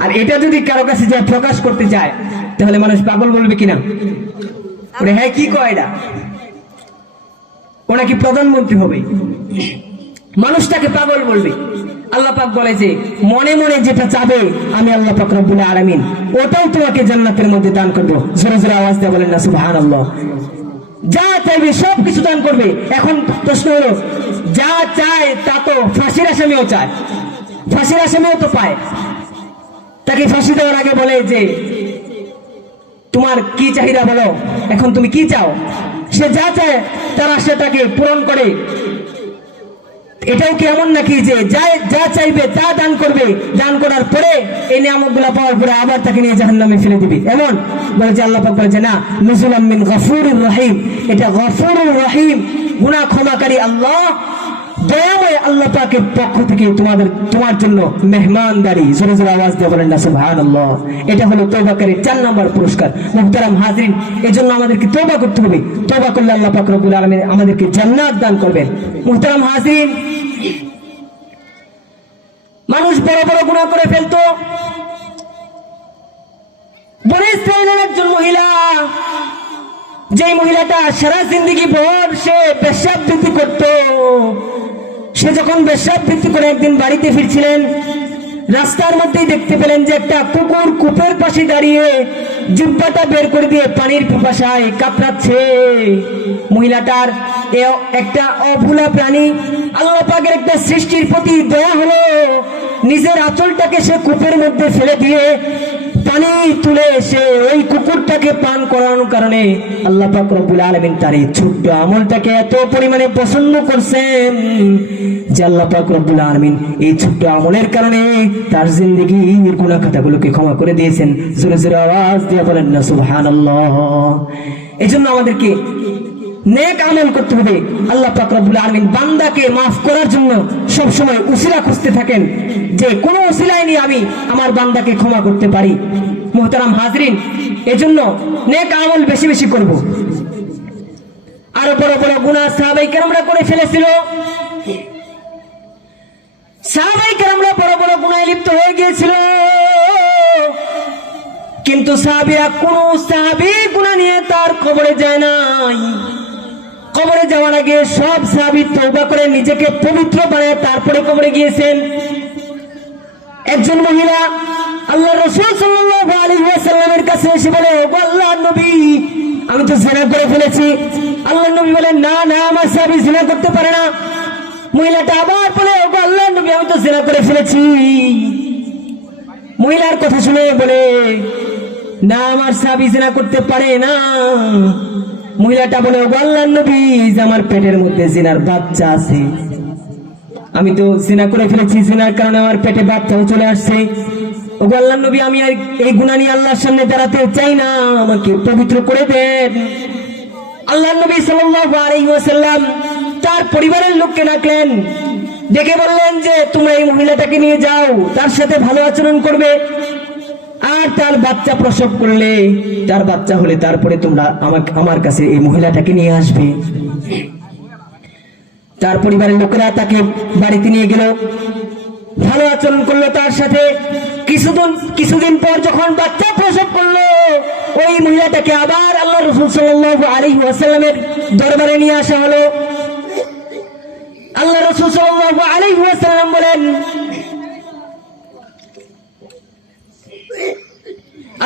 আর এটা যদি কারো কাছে যা প্রকাশ করতে চায়, তাহলে মানুষ পাগল বলবে কিনা? ওরে হ্যাঁ কি কয় এটা, ওরা কি প্রধানমন্ত্রী হবে, মানুষটাকে পাগল বলবে। আল্লাহ পাক বলে যে মনে মনে যেটা চাবে আমি আল্লাহ পাক রব্বুল আলামিন ওটাও তোমাকে জান্নাতের মধ্যে দান করব। জোরে জোরে আওয়াজ দিয়ে বলেন না সুবহানাল্লাহ। যা চাইবে সব কিছু দান করবে। এখন প্রশ্ন হলো, যা চায় তা তো ফাঁসির আসামিও চায়, ফাঁসির আসামিও তো পায়। তাকে ফাঁসি দেওয়ার আগে বলে যে তোমার কি চাহিদা বলো, এখন তুমি কি চাও? সে যা চায় তারা সেটাকে পূরণ করে। এটাও কি এমন নাকি যে যা চাইবে তা দান করবে, দান করার পরে এই নিয়ামতগুলো পাওয়ার পরে আবার তাকে নিয়ে জাহান্নামে ফেলে দিবে? এমন বলেছে আল্লাহ পাক বলেছে না, নুজুলাম মিন গফুরির রহিম। এটা গফুরুর রহিম, গুনাহ ক্ষমাকারী আল্লাহ, দয়াময় আল্লাহ পাকের পক্ষ থেকে তোমার জন্য মেহমানদারি। জোরে জোরে আওয়াজ দিয়ে বলেন না সুবহানাল্লাহ। এটা হলো তওবাকারীর 4 নম্বর পুরস্কার। মুহতারাম হাজিরিন, এজন্য আমাদেরকে তওবা করতে হবে। তওবা করলে আল্লাহ পাক রব্বুল আলামিন আমাদেরকে জান্নাত দান করবেন। মুহতারাম হাজিরিন, মানুষ বড় বড় গুনাহ করে ফেলতো। বনি ইসরাইলের একজন মহিলা, যেই মহিলাটা সারা জিন্দেগি ভর সে পেশাব বৃদ্ধি করত, সে যখন পেশাব বৃদ্ধি করে একদিন বাড়িতে ফিরছিলেন, রাস্তার মধ্যেই দেখতে পেলেন যে একটা কুকুর কূপের পাশে দাঁড়িয়ে জিহ্বাটা বের করে দিয়ে পানির পিপাসায় কাতরাচ্ছে। মহিলাটার একটা অভুলা প্রাণী, আল্লাহ পাকের একটা সৃষ্টির প্রতি দয়া হলো, নিজের আঁচলটাকে সে কূপের মধ্যে ফেলে দিয়ে পানি তুলে এসে ওই কুকুরটাকে পান করানোর কারণে আল্লাহ পাক রব্বুল আলামিন তার এই ছোট্ট আমলটাকে এত পরিমাণে পছন্দ করছেন যে আল্লাহ পাক রব্বুল আলামিন এই ছোট্ট আমলের কারণে তার জিন্দেগীর গুনাহ খাতাগুলোকে ক্ষমা করে দিয়েছেন। জোরে জোরে আওয়াজ দিয়ে বলেন না সুবহানাল্লাহ। এজন্য আমাদেরকে নেক আমল করতে হবে। আল্লাহ পাক রব্বুল আলামিন বান্দাকে মাফ করার জন্য সব সময় উসিলা খুঁজতে থাকেন, যে কোন উসিলায় নিয়ে আমি আমার বান্দাকে ক্ষমা করতে পারি। মুহতারাম হাজরিন, এজন্য নেক আমল বেশি বেশি করব। আরো বড় বড় গুনাহ সাহাবায়ে কেরামরা করে ফেলেছিল। সাহাবায়ে কেরামরা বড় বড় গুনাহে লিপ্ত হয়ে গিয়েছিল, কিন্তু সাহাবীরা কোন সাহাবী গুনাহ নিয়ে তার কবরে যায় নাই। কবরে যাওয়ার আগে সব সাহাবী তওবা করে নিজেকে পবিত্র বানায় তারপরে কবরে গিয়েছেন। একজন মহিলা আল্লাহর রাসূল সাল্লাল্লাহু আলাইহি ওয়াসাল্লামের কাছে এসে বলে, ও আল্লাহর নবী, আমি তো জিনা করে ফেলেছি। আল্লাহর নবী বলেন, না না, আমার সাহাবী জিনা করতে পারে না। মহিলাটা আবার বলে, ও আল্লাহর নবী, আমি তো জিনা করে ফেলেছি। মহিলার কথা শুনে বলে, না, আমার সাহাবী জিনা করতে পারে না। মহিলাটা বলে, ও আল্লাহর নবী, আমার পেটের মধ্যে জিনার বাচ্চা আছে, আমি তো জিনা করে ফেলেছি, জিনার কারণে আমার পেটে বাচ্চাও চলে আসছে। ও আল্লাহর নবী, আমি এই গুনাহ নিয়ে আল্লাহর সামনে দাঁড়াতে চাই না, আমাকে পবিত্র করে দেন। আল্লাহর নবী সাল্লাল্লাহু আলাইহি ওয়াসাল্লাম তার পরিবারের লোককে ডাকলেন, ডেকে বললেন যে তোমরা এই মহিলাটাকে নিয়ে যাও, তার সাথে ভালো আচরণ করবে, আর তার বাচ্চা প্রসব করলে, তার বাচ্চা হলে তারপরে তোমরা আমার কাছে এই মহিলাটাকে নিয়ে আসবে। তার পরিবারের লোকেরা তাকে বাড়িতে নিয়ে গেল, ভালো আচরণ করলো তার সাথে। কিছুদিন পর যখন বাচ্চা প্রসব করলো, ওই মহিলাটাকে আবার আল্লাহ রাসূল সাল্লাল্লাহু আলাইহি ওয়াসাল্লামের দরবারে নিয়ে আসা হলো। আল্লাহ রাসূল সাল্লাল্লাহু আলাইহি ওয়াসাল্লাম বলেন,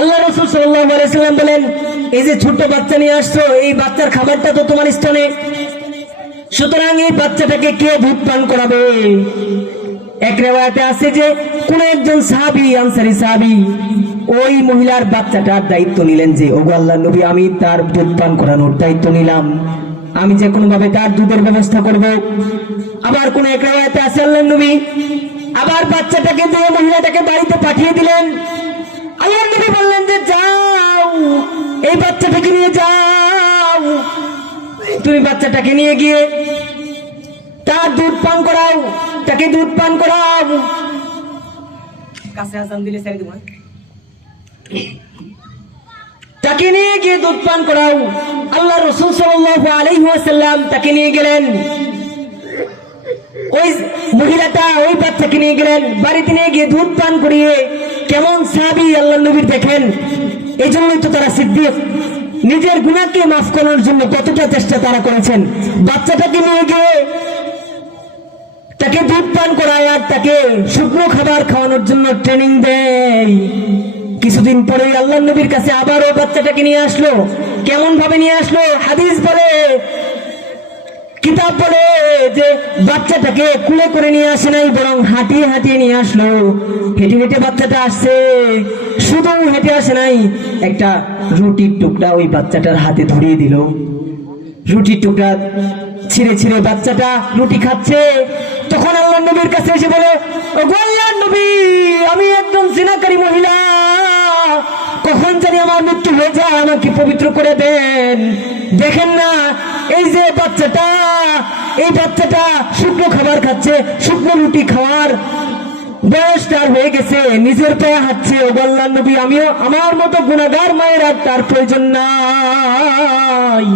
আল্লাহ রাসূল সাল্লাল্লাহু আলাইহি ওয়াসাল্লাম বলেন, এই যে ছোট বাচ্চা নিয়ে আসছো, এই বাচ্চার খাবারটা তো তোমার স্তনে, সুতরাং এই বাচ্চাটাকে কে দুধ পান করাবে? এক রিওয়ায়াতে আছে যে কোন একজন সাহাবী, আনসারী সাহাবী, ওই মহিলার বাচ্চাটার দায়িত্ব নিলেন যে, ওগো আল্লাহর নবী, আমি তার দুধ পান করানোর দায়িত্ব নিলাম, আমি যে কোনো ভাবে তার দুধের ব্যবস্থা করব। আবার কোন এক রিওয়ায়াতে আছে আল্লাহর নবী আবার বাচ্চাটাকে দিয়ে মহিলাটাকে বাড়িতে পাঠিয়ে দিলেন। আল্লাহর নবী বললেন যে, যাও এই বাচ্চাটাকে নিয়ে যাও, তুমি বাচ্চাটাকে নিয়ে গিয়ে তার দুধ পান করাও, তাকে দুধ পান করাও। কাছে আজান দিলে ছেড়ে দেব, তাকে নিয়ে গিয়ে দুধ পান করাও। আল্লাহ রাসূল সাল্লাল্লাহু আলাইহি ওয়াসাল্লাম তাকে নিয়ে গেলেন, ওই মহিলাটা ওই বাচ্চাকে নিয়ে গেলেন, বাড়িতে নিয়ে গিয়ে দুধ পান করিয়ে কেমন সাহাবী আল্লাহর নবীর দেখেন। এই জন্যই তো তারা সিদ্দিক, নিজের গুনাহকে মাফ করার জন্য কতটা চেষ্টা তারা করেছেন। বাচ্চাটাকে নিয়ে গিয়ে তাকে দুধ পান করায় আর তাকে শুকনো খাবার খাওয়ানোর জন্য ট্রেনিং দেয়। কিছুদিন পরে আল্লাহর নবীর কাছে আবারও বাচ্চাটাকে নিয়ে আসলো। কেমন ভাবে নিয়ে আসলো? হাদিস বলে, কিতাব বলে যে বাচ্চাটাকে কুলে করে নিয়ে আসে নাই, বরং হাঁটিয়ে হাঁটিয়ে নিয়ে আসলো। হেঁটে হেঁটে বাচ্চাটা আসছে, শুধু হেঁটে আসে নাই, একটা রুটির টুকরা ওই বাচ্চাটার হাতে ধরিয়ে দিল। রুটির টুকরা ছিঁড়ে ছিঁড়ে বাচ্চাটা রুটি খাচ্ছে। তখন আল্লাহর নবীর কাছে এসে বলে, ওগো আল্লাহর নবী, আমি একজন জিনাকারী মহিলা, কখন জানি আমার মৃত্যু হয়ে যায়, আমাকে পবিত্র করে দেন। দেখেন না এই যে বাচ্চাটা, এই বাচ্চাটা শুকনো খাবার খাচ্ছে, শুকনো রুটি খাওয়ার বয়স তার হয়ে গেছে, নিজের পায়ে হাঁটছে। ওগো আল্লাহর নবী, আমিও আমার মতো গুনাহগার মায়ের আর তার প্রয়োজন নাই।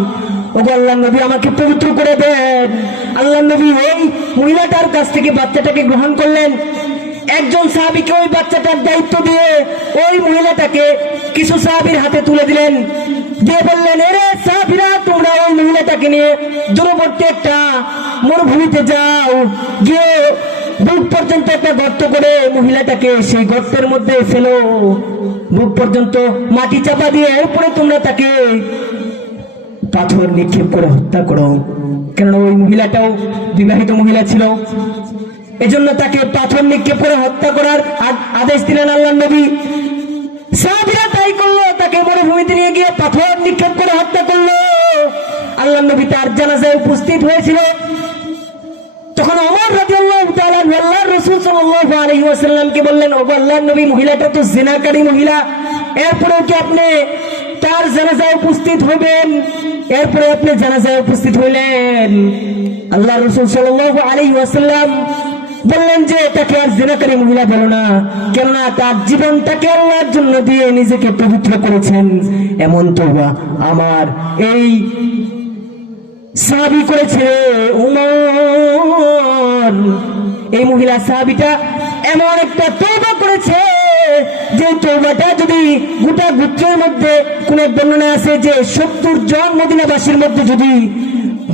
ওগো আল্লাহর নবী, আমাকে পবিত্র করে দেন। আল্লাহর নবী ওই মহিলাটার কাছ থেকে বাচ্চাটাকে গ্রহণ করলেন। একজন সাহাবীকে ওই বাচ্চাটার দায়িত্ব দিয়ে ওই মহিলাটাকে কিছু সাহাবীর হাতে তুলে দিলেন, দিয়ে বললেন, এরে সাহাবীরা, তোমরা ওই মহিলাটাকে নিয়ে দূরবর্তী একটা মরুভূমিতে যাও, গিয়ে বুক পর্যন্ত একটা গর্ত করে মহিলাটাকে সেই গর্তের মধ্যে ফেলো, বুক পর্যন্ত মাটি চাপা দিয়ে এরপরে তোমরা তাকে পাথর নিক্ষেপ করে হত্যা করো। কেননা ওই মহিলাটাও বিবাহিত মহিলা ছিল, এজন্য তাকে পাথর নিক্ষেপ করে হত্যা করার আদেশ দিলেন আল্লাহর নবী। সাহাবীরা তাই করলো, তাকে মরুভূমিতে নিয়ে গিয়ে পাথর নিক্ষেপ করে হত্যা করলো। আল্লাহর নবী তার জানাজায় উপস্থিত হয়েছিল। তখন ওমর রাদিয়াল্লাহু তাআলা আল্লাহর রাসূল সাল্লাল্লাহু আলাইহি ওয়াসাল্লামকে বললেন, ওগো আল্লাহর নবী, মহিলাটা তো জিনাকারী মহিলা, এরপরেও কি আপনি তার জানাজায় উপস্থিত হবেন? এরপরে আপনি জানাজায় উপস্থিত হইলেন। আল্লাহর রাসূল সাল্লাল্লাহু আলাইহি ওয়াসাল্লাম বললেন যে, তাকে আর জিনাকারী মহিলা বলো না, কেননা তার জীবনটাকে আল্লাহর জন্য দিয়ে নিজেকে পবিত্র করেছেন। এমন তওবা আমার এই সাহাবী করেছে উমর। এই মহিলা সাহাবীটা এমন একটা তওবা করেছে যে তওবাটা যদি গোটা গোত্রের মধ্যে কোন বর্ণনা আছে যে 70 জন মদিনাবাসীর মধ্যে যদি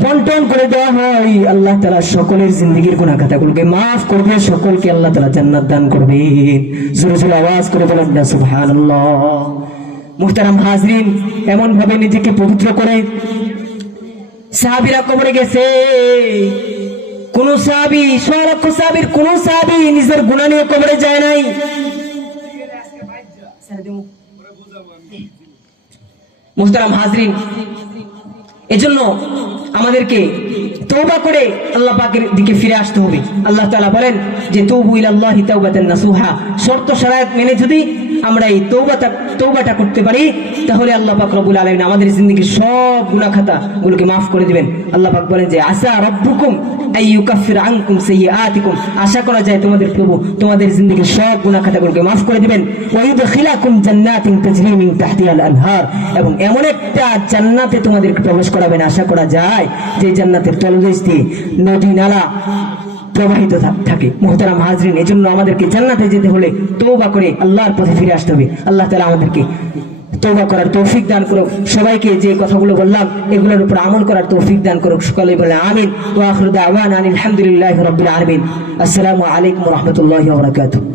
বন্টন করে দেওয়া হয়, আল্লাহ তাআলা সকলের জিন্দেগীর গুনাহ খাতাগুলোকে মাফ করবে, সকলকে আল্লাহ তাআলা জান্নাত দান করবে। জোরে জোরে আওয়াজ করে বলেন না সুবহানাল্লাহ। মুহতারাম হাজরিন, এমন ভাবে নিজেকে পবিত্র করে সাহাবীরা কবরে গেছে। কোন সাহাবী, 100 লক্ষ সাহাবীর কোন সাহাবী নিজের গুনাহ নিয়ে কবরে যায় নাই। মুহতারাম হাজরিন, এজন্য আমাদেরকে তওবা করে আল্লাহ পাকের দিকে ফিরে আসতে হবে। আল্লাহ তাআলা বলেন যে, তুবু ইলাল্লাহি তাওবাতান নাসুহা। শর্ত শরাত মেনে যদি আমরা এই তওবাটা করতে পারি, তাহলে আল্লাহ পাক রব্বুল আলামিন আমাদের জিন্দেগীর সব গুনাহ খাতাগুলোকে মাফ করে দিবেন। আল্লাহ পাক বলেন যে, আসা রাব্বুকুম আইয়ুকাফির আনকুম সাইয়্যাতিকুম। আশা করা যায় তোমাদের প্রভু তোমাদের জিন্দেগীর সব গুনাহ খাতাগুলোকে মাফ করে দিবেন। ওয়া ইউদখিলাকুম জান্নাতিন তাজরি মিন তাহতিহাল আনহার। এবং এমন একটা জান্নাতে তোমাদেরকে প্রবেশ করাবেন, আশা করা যায় যে জান্নাতের তলদেশ দিয়ে নদী নালা প্রবাহিত থাকে। মুহতারাম হাজরিন, এজন্য আমাদেরকে জান্নাতে যেতে হলে তওবা করে আল্লাহর পথে ফিরে আসতে হবে। আল্লাহ তাআলা আমাদেরকে তওবা করার তৌফিক দান করুক। সবাইকে যে কথাগুলো বললাম এগুলোর উপর আমল করার তৌফিক দান করুক। সকলেই বলে আমিন। ওয়া আখিরু দাওয়ানা আলহামদুলিল্লাহি রাব্বিল আলামিন। আসসালামু আলাইকুম ওয়া রাহমাতুল্লাহি ওয়া বারাকাতুহু।